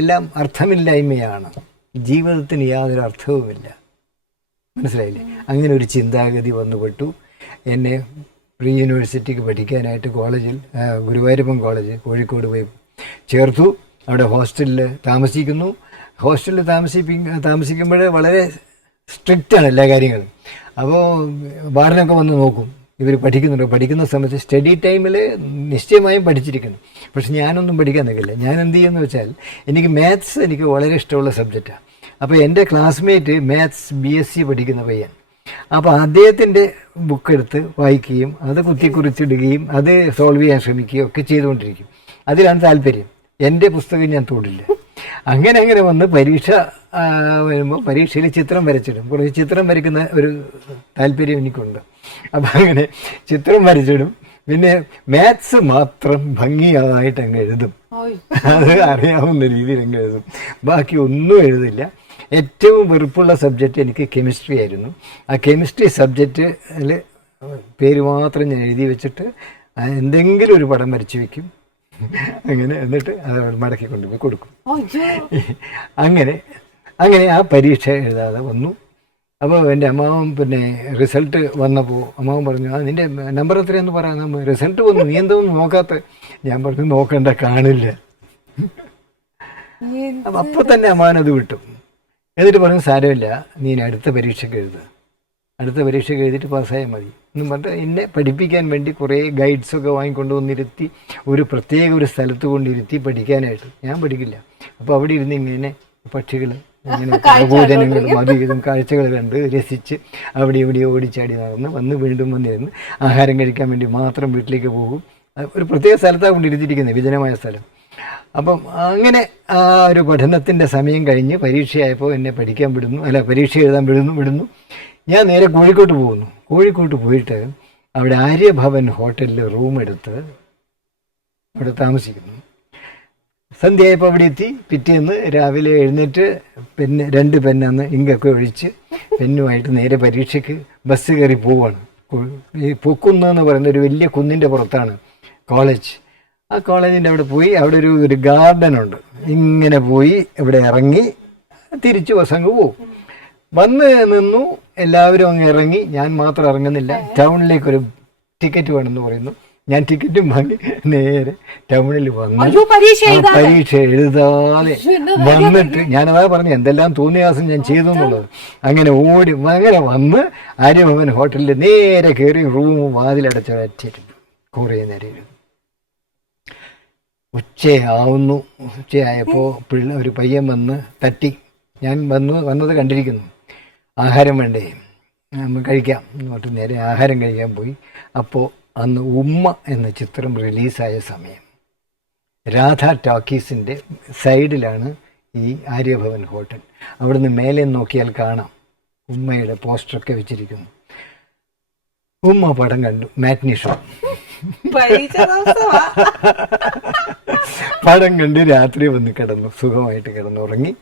എല്ലാം അർത്ഥമില്ലായ്മയാണ്, ജീവിതത്തിന് യാതൊരു അർത്ഥവുമില്ല. മനസ്സിലായില്ലേ? അങ്ങനെ ഒരു ചിന്താഗതി വന്നുപെട്ടു. എന്നെ പ്രീ യൂണിവേഴ്സിറ്റിക്ക് പഠിക്കാനായിട്ട് കോളേജിൽ, ഗുരുവായൂരപ്പൻ കോളേജ് കോഴിക്കോട് പോയി ചേർത്തു. അവിടെ ഹോസ്റ്റലിൽ താമസിക്കുന്നു. ഹോസ്റ്റലിൽ താമസിക്കുമ്പോൾ വളരെ സ്ട്രിക്റ്റാണ് എല്ലാ കാര്യങ്ങളും. അപ്പോൾ വാർഡനൊക്കെ വന്ന് നോക്കും ഇവർ പഠിക്കുന്നുണ്ടോ. പഠിക്കുന്ന സമയത്ത് സ്റ്റഡി ടൈമിൽ നിശ്ചയമായും പഠിച്ചിരിക്കുന്നു. പക്ഷെ ഞാനൊന്നും പഠിക്കാൻ നിൽക്കില്ല. ഞാൻ എന്ത് ചെയ്യുമെന്ന് വെച്ചാൽ, എനിക്ക് മാത്സ് എനിക്ക് വളരെ ഇഷ്ടമുള്ള സബ്ജക്റ്റാണ്. അപ്പോൾ എൻ്റെ ക്ലാസ്മേറ്റ് മാത്സ് BSc പഠിക്കുന്ന പയ്യൻ. അപ്പോൾ അദ്ദേഹത്തിൻ്റെ ബുക്കെടുത്ത് വായിക്കുകയും അത് കുത്തിക്കുറിച്ചിടുകയും അത് സോൾവ് ചെയ്യാൻ ശ്രമിക്കുകയും ഒക്കെ ചെയ്തുകൊണ്ടിരിക്കും. അതിലാണ് താല്പര്യം. എൻ്റെ പുസ്തകം ഞാൻ തൊടില്ല. അങ്ങനെ വന്ന് പരീക്ഷ വരുമ്പോൾ പരീക്ഷയിൽ ചിത്രം വരച്ചിടും. കുറച്ച് ചിത്രം വരയ്ക്കുന്ന ഒരു താല്പര്യം എനിക്കുണ്ട്. അപ്പം അങ്ങനെ ചിത്രം വരച്ചിടും. പിന്നെ മാത്സ് മാത്രം ഭംഗിയായിട്ട് അങ്ങ് എഴുതും. അത് അറിയാവുന്ന രീതിയിൽ അങ്ങ് എഴുതും. ബാക്കി ഒന്നും എഴുതില്ല. ഏറ്റവും വെറുപ്പുള്ള സബ്ജക്റ്റ് എനിക്ക് കെമിസ്ട്രി ആയിരുന്നു. ആ കെമിസ്ട്രി സബ്ജക്റ്റിൽ പേര് മാത്രം ഞാൻ എഴുതി വെച്ചിട്ട് എന്തെങ്കിലും ഒരു പടം വരച്ച് വെക്കും. അങ്ങനെ എന്നിട്ട് അത് മടക്കി കൊണ്ടുപോയി കൊടുക്കും. അങ്ങനെ ആ പരീക്ഷ എഴുതാതെ വന്നു. അപ്പോൾ എൻ്റെ അമ്മാവൻ പിന്നെ റിസൾട്ട് വന്നപ്പോൾ അമ്മാവൻ പറഞ്ഞു, നിൻ്റെ നമ്പർ എത്രയാന്ന് പറയാം, റിസൾട്ട് വന്നു, നീ എന്തൊന്നും നോക്കാത്ത. ഞാൻ പറഞ്ഞു, നോക്കണ്ട, കാണില്ല. അപ്പോൾ തന്നെ അമ്മാവൻ അത് വിട്ടു. എന്നിട്ട് പറഞ്ഞു, സാരമില്ല, നീ അടുത്ത പരീക്ഷയ്ക്ക് എഴുതുക, അടുത്ത പരീക്ഷയ്ക്ക് എഴുതിയിട്ട് പാസ്സായാൽ മതി എന്നും പറഞ്ഞിട്ട് എന്നെ പഠിപ്പിക്കാൻ വേണ്ടി കുറേ ഗൈഡ്സൊക്കെ വാങ്ങിക്കൊണ്ടുവന്നിരുത്തി ഒരു പ്രത്യേക ഒരു സ്ഥലത്ത് കൊണ്ടിരുത്തി പഠിക്കാനായിട്ട്. ഞാൻ പഠിക്കില്ല. അപ്പോൾ അവിടെ ഇരുന്ന് ഇങ്ങനെ പക്ഷികൾ ഇങ്ങനെ ഭോജനങ്ങളും അതും ഇതും കാഴ്ചകൾ കണ്ട് രസിച്ച് അവിടെ ഇവിടെ ഓടിച്ചാടി നടന്ന് വന്ന് വീണ്ടും വന്നിരുന്ന് ആഹാരം കഴിക്കാൻ വേണ്ടി മാത്രം വീട്ടിലേക്ക് പോകും. ഒരു പ്രത്യേക സ്ഥലത്താണ് കൊണ്ടിരുത്തിയിരിക്കുന്നത്, വിജനമായ സ്ഥലം. അപ്പം അങ്ങനെ ആ ഒരു പഠനത്തിൻ്റെ സമയം കഴിഞ്ഞ് പരീക്ഷയായപ്പോൾ എന്നെ പഠിക്കാൻ പരീക്ഷ എഴുതാൻ വിടുന്നു. ഞാൻ നേരെ കോഴിക്കോട്ട് പോകുന്നു. കോഴിക്കോട്ട് പോയിട്ട് അവിടെ ആര്യഭവൻ ഹോട്ടലിൽ റൂം എടുത്ത് അവിടെ താമസിക്കുന്നു. സന്ധ്യയായപ്പോൾ അവിടെ എത്തി. പിറ്റേന്ന് രാവിലെ എഴുന്നേറ്റ് പിന്നെ 2 പെന്നന്ന് ഇങ്കൊക്കെ ഒഴിച്ച് പെന്നുമായിട്ട് നേരെ പരീക്ഷയ്ക്ക് ബസ് കയറി പോവുകയാണ്. ഈ പൊക്കുന്ന് എന്ന് പറയുന്ന ഒരു വലിയ കുന്നിൻ്റെ പുറത്താണ് കോളേജ്. ആ കോളേജിൻ്റെ അവിടെ പോയി, അവിടെ ഒരു ഗാർഡനുണ്ട്. ഇങ്ങനെ പോയി ഇവിടെ ഇറങ്ങി തിരിച്ച് ബസ്സങ്ങ് പോവും. വന്ന് നിന്നു, എല്ലാവരും അങ്ങ് ഇറങ്ങി. ഞാൻ മാത്രം ഇറങ്ങുന്നില്ല. ടൗണിലേക്കൊരു ടിക്കറ്റ് വേണമെന്ന് പറയുന്നു. ഞാൻ ടിക്കറ്റും വാങ്ങി നേരെ ടൗണിൽ വന്നു. പരീക്ഷ എഴുതാതെ വന്നിട്ട് ഞാനതാ പറഞ്ഞു, എന്തെല്ലാം തോന്നിയാസം ഞാൻ ചെയ്തു എന്നുള്ളത്. അങ്ങനെ വന്ന് ആര്യഭവൻ ഹോട്ടലിൽ നേരെ കയറി റൂമും വാതിലടച്ചിട്ട് കുറേ നേരം ഉച്ചയാവുന്നു. ഉച്ചയായപ്പോൾ ഒരു പയ്യൻ വന്ന് തട്ടി. ഞാൻ വന്നത് കണ്ടിരിക്കുന്നു. ആഹാരം വേണ്ടേ? നമ്മൾ കഴിക്കാം എന്നിട്ട് നേരെ ആഹാരം കഴിക്കാൻ പോയി. അപ്പോൾ അന്ന് ഉമ്മ എന്ന ചിത്രം റിലീസായ സമയം. രാധ ടോക്കീസിൻ്റെ സൈഡിലാണ് ഈ ആര്യഭവൻ ഹോട്ടൽ. അവിടുന്ന് മേലെ നോക്കിയാൽ കാണാം ഉമ്മയുടെ പോസ്റ്ററൊക്കെ വെച്ചിരിക്കുന്നു. ഉമ്മ പടം കണ്ടു, മാറ്റ്നി ഷോ. പടം കണ്ട് രാത്രി വന്ന് കിടന്നു, സുഖമായിട്ട് കിടന്നുറങ്ങി.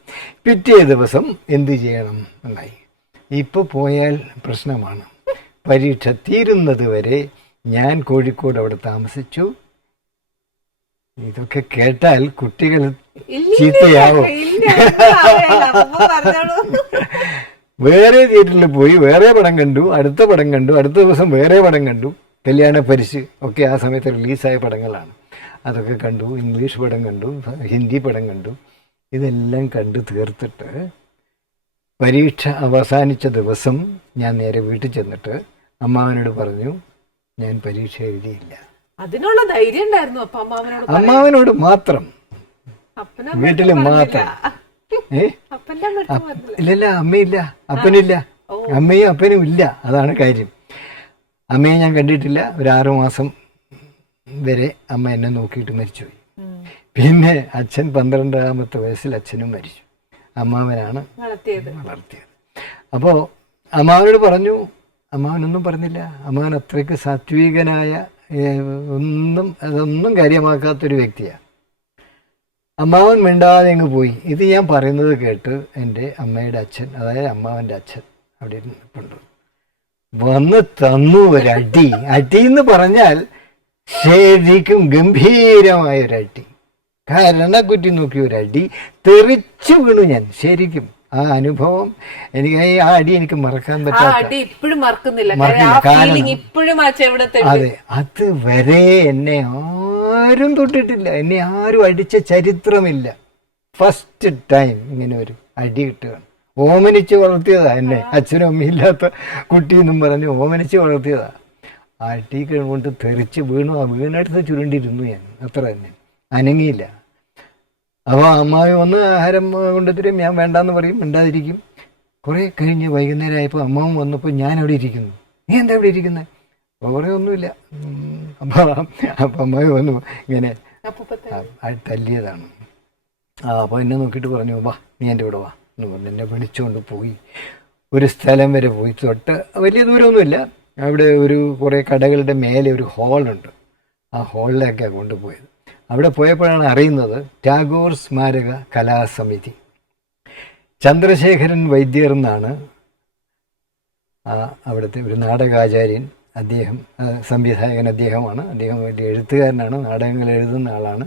പിറ്റേ ദിവസം എന്ത് ചെയ്യണം എന്നായി. ഇപ്പോൾ പോയാൽ പ്രശ്നമാണ്. പരീക്ഷ തീരുന്നത് വരെ ഞാൻ കോഴിക്കോട് അവിടെ താമസിച്ചു. ഇതൊക്കെ കേട്ടാൽ കുട്ടികൾ ചീത്തയാവും. വേറെ തിയേറ്ററിൽ പോയി വേറെ പടം കണ്ടു, അടുത്ത പടം കണ്ടു, അടുത്ത ദിവസം വേറെ പടം കണ്ടു. കല്യാണ പരിശ് ഒക്കെ ആ സമയത്ത് റിലീസായ പടങ്ങളാണ്. അതൊക്കെ കണ്ടു. ഇംഗ്ലീഷ് പടം കണ്ടു, ഹിന്ദി പടം കണ്ടു. ഇതെല്ലാം കണ്ടു തീർത്തിട്ട് പരീക്ഷ അവസാനിച്ച ദിവസം ഞാൻ നേരെ വീട്ടിൽ ചെന്നിട്ട് അമ്മാവനോട് പറഞ്ഞു, ഞാൻ പരീക്ഷ എഴുതിയില്ല. അതിനുള്ള ധൈര്യം ഉണ്ടായിരുന്നു അമ്മാവനോട് മാത്രം, വീട്ടില് മാത്രം. ഇല്ലല്ല, അമ്മയില്ല, അപ്പനില്ല. അമ്മയും അപ്പനും ഇല്ല, അതാണ് കാര്യം. അമ്മയെ ഞാൻ കണ്ടിട്ടില്ല. ഒരു 6 മാസം വരെ അമ്മ എന്നെ നോക്കിയിട്ട് മരിച്ചുപോയി. പിന്നെ അച്ഛൻ 12ാമത്തെ വയസ്സിൽ അച്ഛനും മരിച്ചു. അമ്മാവനാണ് വളർത്തിയത്. അപ്പോൾ അമ്മാവനോട് പറഞ്ഞു, അമ്മാവനൊന്നും പറഞ്ഞില്ല. അമ്മാവൻ അത്രയ്ക്ക് സാത്വികനായ, അതൊന്നും കാര്യമാക്കാത്തൊരു വ്യക്തിയാണ്. അമ്മാവൻ മിണ്ടാതെ അങ്ങ് പോയി. ഇത് ഞാൻ പറയുന്നത് കേട്ട് എൻ്റെ അമ്മയുടെ അച്ഛൻ, അതായത് അമ്മാവൻ്റെ അച്ഛൻ അവിടെ ഇരിപ്പുണ്ട്, വന്ന് തന്നു ഒരടി. അടി എന്ന് പറഞ്ഞാൽ ശരിക്കും ഗംഭീരമായൊരടി, കരണക്കുറ്റി നോക്കി ഒരടി. തെറിച്ചു വീണു ഞാൻ ശരിക്കും. ആ അനുഭവം എനിക്ക്, ആ അടി എനിക്ക് മറക്കാൻ പറ്റാത്ത. അതെ, അതുവരെ എന്നെ ആരും തൊട്ടിട്ടില്ല, എന്നെ ആരും അടിച്ച ചരിത്രമില്ല. ഫസ്റ്റ് ടൈം ഇങ്ങനെ ഒരു അടി കിട്ടുകയാണ്. ഓമനിച്ച് വളർത്തിയതാ എന്നെ, അച്ഛനും അമ്മയില്ലാത്ത കുട്ടിയെന്നും പറഞ്ഞ് ഓമനിച്ച് വളർത്തിയതാ. അടി കൊണ്ട് തെറിച്ച് വീണു. ആ വീണെടുത്ത് ചുരുണ്ടിരുന്നു ഞാൻ, അത്ര തന്നെ, അനങ്ങിയില്ല. അപ്പോൾ അമ്മാവി വന്ന് ആഹാരം കൊണ്ടുത്തരും, ഞാൻ വേണ്ടാന്ന് പറയും, മിണ്ടാതിരിക്കും. കുറേ കഴിഞ്ഞ് വൈകുന്നേരം ആയപ്പോൾ അമ്മാവൻ വന്നപ്പോൾ ഞാൻ അവിടെ ഇരിക്കുന്നു. നീ എന്താ അവിടെ ഇരിക്കുന്നത്? കുറേ ഒന്നുമില്ല. അപ്പം അമ്മാവി വന്നു, ഇങ്ങനെ തല്ലിയതാണ്. അപ്പോൾ എന്നെ നോക്കിയിട്ട് പറഞ്ഞു, വാ നീ എൻ്റെ ഇവിടെ വാ എന്ന് പറഞ്ഞു. എന്നെ വിളിച്ചുകൊണ്ട് പോയി ഒരു സ്ഥലം വരെ പോയി. തൊട്ട് വലിയ ദൂരമൊന്നുമില്ല, അവിടെ ഒരു കുറേ കടകളുടെ മേലെ ഒരു ഹാളുണ്ട്. ആ ഹാളിലേക്കാണ് കൊണ്ടുപോയത്. അവിടെ പോയപ്പോഴാണ് അറിയുന്നത് ടാഗോർ സ്മാരക കലാസമിതി, ചന്ദ്രശേഖരൻ വൈദ്യർ എന്നാണ് അവിടുത്തെ ഒരു നാടകാചാര്യൻ. അദ്ദേഹം സംവിധായകൻ അദ്ദേഹമാണ്. അദ്ദേഹം വലിയ എഴുത്തുകാരനാണ്, നാടകങ്ങൾ എഴുതുന്ന ആളാണ്.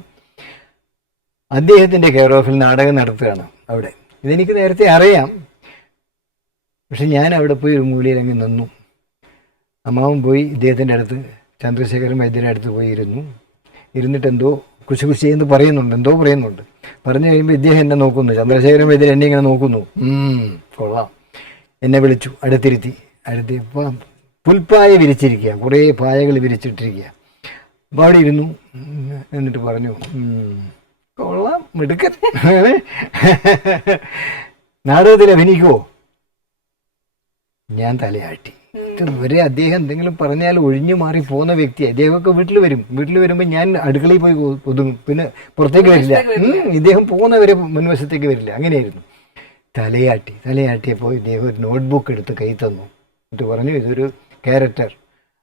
അദ്ദേഹത്തിൻ്റെ കെയർ ഓഫിൽ നാടകം നടത്തുകയാണ് അവിടെ. ഇതെനിക്ക് നേരത്തെ അറിയാം. പക്ഷെ ഞാൻ അവിടെ പോയി ഒരു മൂലയിൽ അങ്ങ് നിന്നു. അമ്മാവൻ പോയി ഇദ്ദേഹത്തിൻ്റെ അടുത്ത്, ചന്ദ്രശേഖരൻ വൈദ്യരുടെ അടുത്ത് പോയി ഇരുന്നിട്ട് എന്തോ കുശി എന്ന് പറയുന്നുണ്ട്, എന്തോ പറയുന്നുണ്ട്. പറഞ്ഞു കഴിയുമ്പോൾ ഇദ്ദേഹം എന്നെ നോക്കുന്നു, ചന്ദ്രശേഖരൻ വൈദ്യർ എന്നെ ഇങ്ങനെ നോക്കുന്നു. കൊള്ളാം. എന്നെ വിളിച്ചു, അടുത്തിപ്പോൾ പുൽപ്പായ വിരിച്ചിരിക്കുക, കുറേ പായകൾ വിരിച്ചിട്ടിരിക്കുക. അപ്പോൾ അവിടെ ഇരുന്നു. എന്നിട്ട് പറഞ്ഞു, കൊള്ളാം, മിടുക്കൻ, നാടകത്തിൽ അഭിനയിക്കുമോ? ഞാൻ തലയാട്ടി. ഇതുവരെ അദ്ദേഹം എന്തെങ്കിലും പറഞ്ഞാൽ ഒഴിഞ്ഞു മാറി പോകുന്ന വ്യക്തിയാണ്. ഇദ്ദേഹമൊക്കെ വീട്ടിൽ വരുമ്പോൾ ഞാൻ അടുക്കളയിൽ പോയി ഒതുങ്ങും, പിന്നെ പുറത്തേക്ക് വരില്ല. ഇദ്ദേഹം പോകുന്നവരെ മുൻവശത്തേക്ക് വരില്ല. അങ്ങനെയായിരുന്നു. തലയാട്ടിയപ്പോൾ ഇദ്ദേഹം ഒരു നോട്ട്ബുക്ക് എടുത്ത് കൈ തന്നു. എന്നിട്ട് പറഞ്ഞു, ഇതൊരു ക്യാരക്ടർ,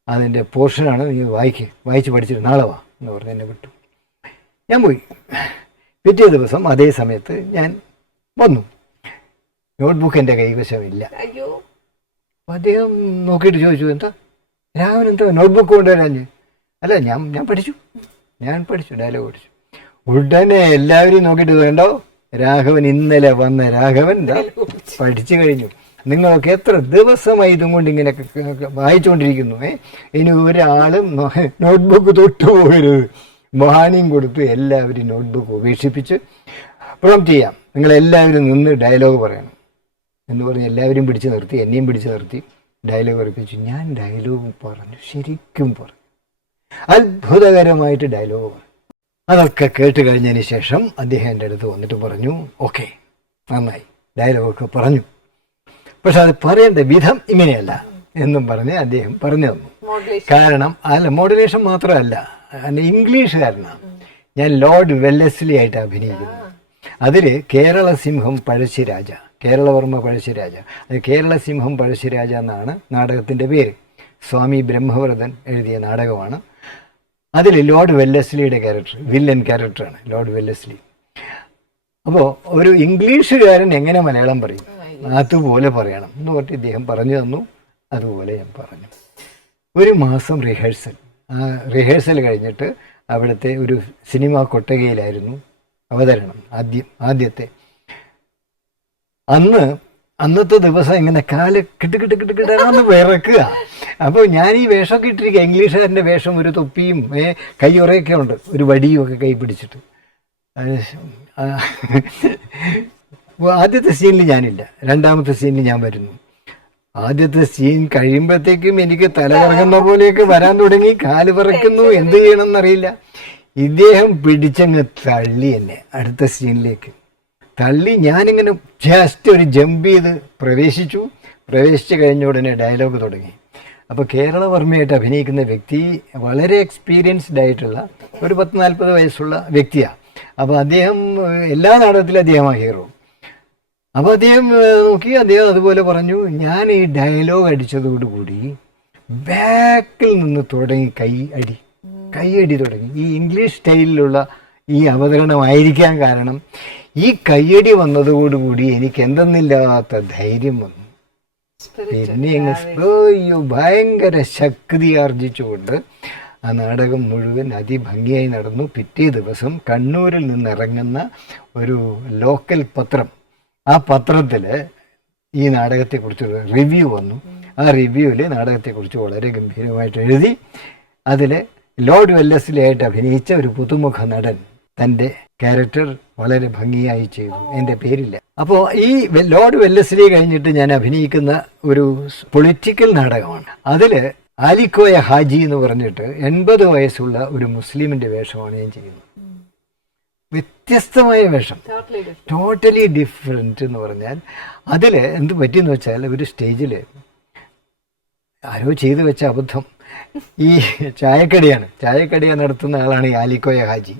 അതിൻ്റെ പോർഷനാണ്, നീ വായിച്ച് പഠിച്ചിട്ട് നാളെ വാ എന്ന് പറഞ്ഞ് എന്നെ വിട്ടു. ഞാൻ പോയി. പിറ്റേ ദിവസം അതേ സമയത്ത് ഞാൻ വന്നു. നോട്ട്ബുക്ക് എൻ്റെ കൈവശമില്ല. അദ്ദേഹം നോക്കിയിട്ട് ചോദിച്ചു, എന്താ രാഘവൻ എന്താ നോട്ട്ബുക്ക് കൊണ്ടുവരാഞ്ഞ്? അല്ല, ഞാൻ പഠിച്ചു ഡയലോഗ് പഠിച്ചു. ഉടനെ എല്ലാവരെയും നോക്കിയിട്ട്, വേണ്ടോ, രാഘവൻ ഇന്നലെ വന്ന രാഘവൻ പഠിച്ചു കഴിഞ്ഞു. നിങ്ങളൊക്കെ എത്ര ദിവസമായി ഇതും കൊണ്ട് ഇങ്ങനെ വായിച്ചുകൊണ്ടിരിക്കുന്നു. ഇനി ഒരാളും നോട്ട്ബുക്ക് തൊട്ടുപോകരുത്. വാണിംഗ് കൊടുത്ത് എല്ലാവരും നോട്ട്ബുക്ക് ഉപേക്ഷിപ്പിച്ച് പ്രൊംപ്റ്റ് ചെയ്യാം, നിങ്ങളെല്ലാവരും നിന്ന് ഡയലോഗ് പറയണം എന്ന് പറഞ്ഞ് എല്ലാവരും പിടിച്ചു നിർത്തി, എന്നെയും പിടിച്ചു നിർത്തി ഡയലോഗ് ഉറപ്പിച്ചു. ഞാൻ ഡയലോഗ് പറഞ്ഞു, ശരിക്കും പറഞ്ഞു, അത്ഭുതകരമായിട്ട് ഡയലോഗ് പറഞ്ഞു. അതൊക്കെ കേട്ട് കഴിഞ്ഞതിന് ശേഷം അദ്ദേഹം എൻ്റെ അടുത്ത് വന്നിട്ട് പറഞ്ഞു, ഓക്കെ, നന്നായി, ഡയലോഗൊക്കെ പറഞ്ഞു. പക്ഷെ അത് പറയേണ്ട വിധം ഇങ്ങനെയല്ല. എന്നും പറഞ്ഞ് അദ്ദേഹം പറഞ്ഞു തന്നു. കാരണം അല്ല, മോഡുലേഷൻ മാത്രമല്ല, ഇംഗ്ലീഷുകാരനാണ്. ഞാൻ ലോർഡ് വെല്ലസ്ലി ആയിട്ട് അഭിനയിക്കുന്നത്. അതിൽ കേരള സിംഹം പഴശ്ശിരാജ, കേരളവർമ്മ പഴശ്ശിരാജ, അത് കേരള സിംഹം പഴശ്ശിരാജ എന്നാണ് നാടകത്തിൻ്റെ പേര്. സ്വാമി ബ്രഹ്മവ്രതൻ എഴുതിയ നാടകമാണ്. അതിൽ ലോർഡ് വെല്ലസ്ലിയുടെ ക്യാരക്ടർ, വില്ലൻ ക്യാരക്ടറാണ് ലോർഡ് വെല്ലസ്ലി. അപ്പോൾ ഒരു ഇംഗ്ലീഷുകാരൻ എങ്ങനെ മലയാളം പറയും, അതുപോലെ പറയണം എന്ന് പറഞ്ഞിട്ട് ഇദ്ദേഹം പറഞ്ഞു തന്നു. അതുപോലെ ഞാൻ പറഞ്ഞു. ഒരു മാസം റിഹേഴ്സൽ. ആ റിഹേഴ്സൽ കഴിഞ്ഞിട്ട് അവിടുത്തെ ഒരു സിനിമാ കൊട്ടകയിലായിരുന്നു അവതരണം. ആദ്യത്തെ അന്നത്തെ ദിവസം ഇങ്ങനെ കാല് കിട്ടുകിട്ടാന്ന് വിറക്കുക. അപ്പോൾ ഞാൻ ഈ വേഷമൊക്കെ ഇട്ടിരിക്കുക, ഇംഗ്ലീഷുകാരൻ്റെ വേഷം, ഒരു തൊപ്പിയും കയ്യുറയൊക്കെ ഉണ്ട്, ഒരു വടിയും ഒക്കെ കൈ പിടിച്ചിട്ട്. ആദ്യത്തെ സീനിൽ ഞാനില്ല, രണ്ടാമത്തെ സീനിൽ ഞാൻ വരുന്നു. ആദ്യത്തെ സീൻ കഴിയുമ്പോഴത്തേക്കും എനിക്ക് തലകറങ്ങുന്ന പോലെയൊക്കെ വരാൻ തുടങ്ങി, കാല് പറക്കുന്നു, എന്ത് ചെയ്യണമെന്നറിയില്ല. ഇദ്ദേഹം പിടിച്ചങ്ങ് തള്ളി എന്നെ അടുത്ത സീനിലേക്ക് തള്ളി. ഞാനിങ്ങനെ ജസ്റ്റ് ഒരു ജമ്പ് ചെയ്ത് പ്രവേശിച്ചു കഴിഞ്ഞ ഉടനെ ഡയലോഗ് തുടങ്ങി. അപ്പോൾ കേരളവർമ്മയായിട്ട് അഭിനയിക്കുന്ന വ്യക്തി വളരെ എക്സ്പീരിയൻസ്ഡ് ആയിട്ടുള്ള ഒരു 40-40 വയസ്സുള്ള വ്യക്തിയാണ്. അപ്പോൾ അദ്ദേഹം എല്ലാ നാടകത്തിലും അദ്ദേഹമാണ് ഹീറോ. അപ്പോൾ അദ്ദേഹം നോക്കി, അദ്ദേഹം അതുപോലെ പറഞ്ഞു. ഞാൻ ഈ ഡയലോഗ് അടിച്ചതോടുകൂടി ബാക്കിൽ നിന്ന് തുടങ്ങി കൈയടി തുടങ്ങി. ഈ ഇംഗ്ലീഷ് സ്റ്റൈലിലുള്ള ഈ അവതരണമായിരിക്കാൻ കാരണം ഈ കയ്യടി വന്നതോടുകൂടി എനിക്ക് എന്തെന്നില്ലാത്ത ധൈര്യം വന്നു. പിന്നെ ഭയങ്കര ശക്തി ആർജിച്ചുകൊണ്ട് ആ നാടകം മുഴുവൻ അതിഭംഗിയായി നടന്നു. പിറ്റേ ദിവസം കണ്ണൂരിൽ നിന്നിറങ്ങുന്ന ഒരു ലോക്കൽ പത്രം, ആ പത്രത്തിൽ ഈ നാടകത്തെക്കുറിച്ചൊരു റിവ്യൂ വന്നു. ആ റിവ്യൂവിൽ നാടകത്തെക്കുറിച്ച് വളരെ ഗംഭീരമായിട്ട് എഴുതി. അതിൽ ലോർഡ് വെല്ലസ്ലി ആയിട്ട് അഭിനയിച്ച ഒരു പുതുമുഖ നടൻ തൻ്റെ ക്യാരക്ടർ വളരെ ഭംഗിയായി ചെയ്തു, എൻ്റെ പേരില്ല. അപ്പോൾ ഈ ലോർഡ് വെല്ലസ്ലി കഴിഞ്ഞിട്ട് ഞാൻ അഭിനയിക്കുന്ന ഒരു പൊളിറ്റിക്കൽ നാടകമാണ്. അതിൽ ആലിക്കോയ ഹാജി എന്ന് പറഞ്ഞിട്ട് 80 വയസ്സുള്ള ഒരു മുസ്ലിമിൻ്റെ വേഷമാണ് ഞാൻ ചെയ്യുന്നത്. വ്യത്യസ്തമായ വേഷം, ടോട്ടലി ഡിഫറെൻറ്റ് എന്ന് പറഞ്ഞാൽ. അതിൽ എന്ത് പറ്റിയെന്ന് വെച്ചാൽ, ഒരു സ്റ്റേജിൽ ആരോ ചെയ്തു വെച്ച അബദ്ധം. ഈ ചായക്കട നടത്തുന്ന ആളാണ് ഈ ആലിക്കോയ ഹാജി.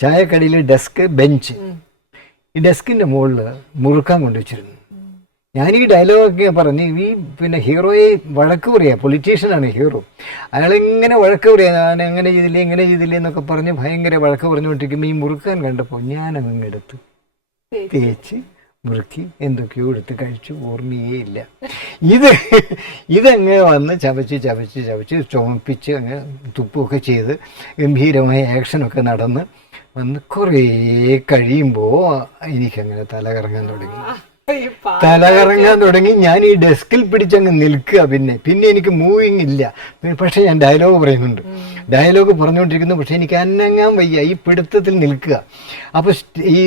ചായക്കടയിൽ ഡെസ്ക്, ബെഞ്ച്, ഈ ഡെസ്കിൻ്റെ മുകളിൽ മുറുക്കാൻ കൊണ്ടുവച്ചിരുന്നു. ഞാൻ ഈ ഡയലോഗൊക്കെ പറഞ്ഞ് പിന്നെ ഹീറോയെ വഴക്ക് പറയാം, പൊളിറ്റീഷ്യനാണ് ഹീറോ, അയാളെങ്ങനെ വഴക്ക് പറയാം, ഞാൻ എങ്ങനെ ചെയ്തില്ലേ എന്നൊക്കെ പറഞ്ഞ് ഭയങ്കര വഴക്ക് പറഞ്ഞുകൊണ്ടിരിക്കുമ്പോൾ ഈ മുറുക്കാൻ കണ്ടപ്പോൾ ഞാൻ അങ്ങെടുത്ത് തേച്ച് മുറുക്കി എന്തൊക്കെയോ എടുത്ത് കഴിച്ചു, ഓർമ്മയേ ഇല്ല. ഇതങ്ങ് വന്ന് ചവച്ച് ചുമപ്പിച്ച് അങ്ങ് തുപ്പുമൊക്കെ ചെയ്ത് ഗംഭീരമായ ആക്ഷനൊക്കെ നടന്ന് വന്ന് കുറേ കഴിയുമ്പോൾ എനിക്കങ്ങനെ തലകറങ്ങാൻ തുടങ്ങി. ഞാൻ ഈ ഡെസ്കിൽ പിടിച്ചങ്ങ് നിൽക്കുക. പിന്നെ എനിക്ക് മൂവിങ് ഇല്ല. പക്ഷെ ഞാൻ ഡയലോഗ് പറയുന്നുണ്ട്, ഡയലോഗ് പറഞ്ഞുകൊണ്ടിരിക്കുന്നു. പക്ഷെ എനിക്ക് അനങ്ങാൻ വയ്യ, ഈ പിടുത്തത്തിൽ നിൽക്കുക. അപ്പോൾ ഈ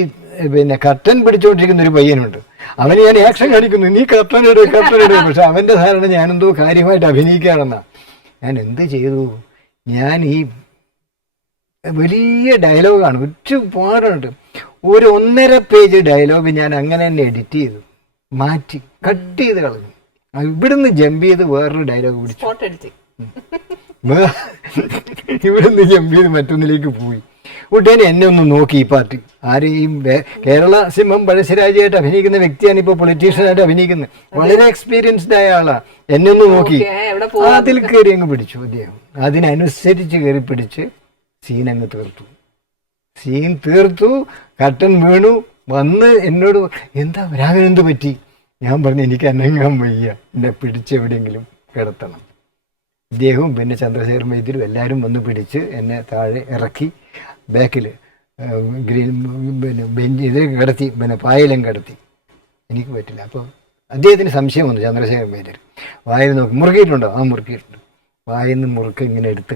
കർട്ടൻ പിടിച്ചുകൊണ്ടിരിക്കുന്ന ഒരു പയ്യനുണ്ട്, അവന് ഞാൻ ആക്ഷൻ കാണിക്കുന്നു, നീ കർട്ടൻ ഇട്. പക്ഷെ അവൻ്റെ ധാരണ ഞാനെന്തോ കാര്യമായിട്ട് അഭിനയിക്കുകയാണെന്നാ. ഞാൻ എന്ത് ചെയ്തു, ഞാൻ ഈ വലിയ ഡയലോഗാണ്, ഒരുപാടുണ്ട്, ഒരു 1.5 പേജ് ഡയലോഗ് ഞാൻ അങ്ങനെ തന്നെ എഡിറ്റ് ചെയ്തു, മാറ്റി കട്ട് ചെയ്ത് കളഞ്ഞു. ഇവിടുന്ന് ജമ്പ് ചെയ്ത് വേറൊരു ഡയലോഗ് പിടിച്ചു, ഇവിടുന്ന് ജമ്പ് ചെയ്ത് മറ്റൊന്നിലേക്ക് പോയി. ഉടനെ എന്നെ ഒന്ന് നോക്കി ഈ പാർട്ടി. ആരെയും കേരള സിംഹം പഴശ്ശിരാജയായിട്ട് അഭിനയിക്കുന്ന വ്യക്തിയാണ് ഇപ്പോൾ പൊളിറ്റീഷ്യനായിട്ട് അഭിനയിക്കുന്നത്. വളരെ എക്സ്പീരിയൻസ്ഡ് ആയ ആളാണ്. എന്നെ ഒന്ന് നോക്കി അതിൽ കയറി അങ്ങ് പിടിച്ചു അദ്ദേഹം. അതിനനുസരിച്ച് കയറി പിടിച്ച് സീൻ അങ്ങ് തീർത്തു. കർട്ടൻ വീണു. വന്ന് എന്നോട് എന്താ രാഘവനെന്ത് പറ്റി? ഞാൻ പറഞ്ഞു എനിക്ക് അനങ്ങാൻ വയ്യ, എന്നെ പിടിച്ചെവിടെയെങ്കിലും കിടത്തണം. ഇദ്ദേഹവും പിന്നെ ചന്ദ്രശേഖർ വൈദ്യരും എല്ലാവരും വന്ന് പിടിച്ച് എന്നെ താഴെ ഇറക്കി ബാക്കിൽ ബെഞ്ച് ഇതിൽ കിടത്തി, പായലും കിടത്തി. എനിക്ക് പറ്റില്ല. അപ്പോൾ അദ്ദേഹത്തിന് സംശയം വന്നു. ചന്ദ്രശേഖർ വൈദ്യർ വായിൽ നോക്കി, മുറുക്കിയിട്ടുണ്ടോ? ആ മുറുക്കിയിട്ടുണ്ട്. വായിൽ നിന്ന് മുറുക്ക് ഇങ്ങനെ എടുത്ത്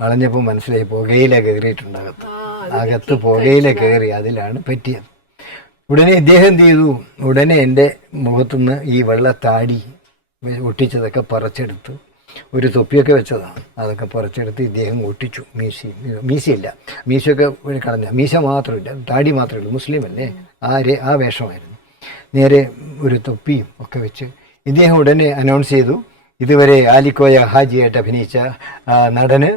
കളഞ്ഞപ്പോൾ മനസ്സിലായി പുകയില കയറിയിട്ടുണ്ട് അകത്ത് പുകയില കയറി, അതിലാണ് പറ്റിയത്. ഉടനെ ഇദ്ദേഹം എന്ത് ചെയ്തു, ഉടനെ എൻ്റെ മുഖത്തുനിന്ന് ഈ വെള്ളത്താടി ഒട്ടിച്ചതൊക്കെ പറിച്ചെടുത്ത്, ഒരു തൊപ്പിയൊക്കെ വെച്ചതാണ്, അതൊക്കെ പറിച്ചെടുത്ത് ഇദ്ദേഹം ഒട്ടിച്ചു. മീശയൊക്കെ കളഞ്ഞ, മീശ മാത്രമില്ല, താടി മാത്രമേ ഉള്ളൂ, മുസ്ലിം അല്ലേ, ആ വേഷമായിരുന്നു. നേരെ ഒരു തൊപ്പിയും ഒക്കെ വെച്ച് ഇദ്ദേഹം ഉടനെ അനൗൺസ് ചെയ്തു, ഇതുവരെ ആലിക്കോയ ഹാജിയായിട്ട് അഭിനയിച്ച നടന്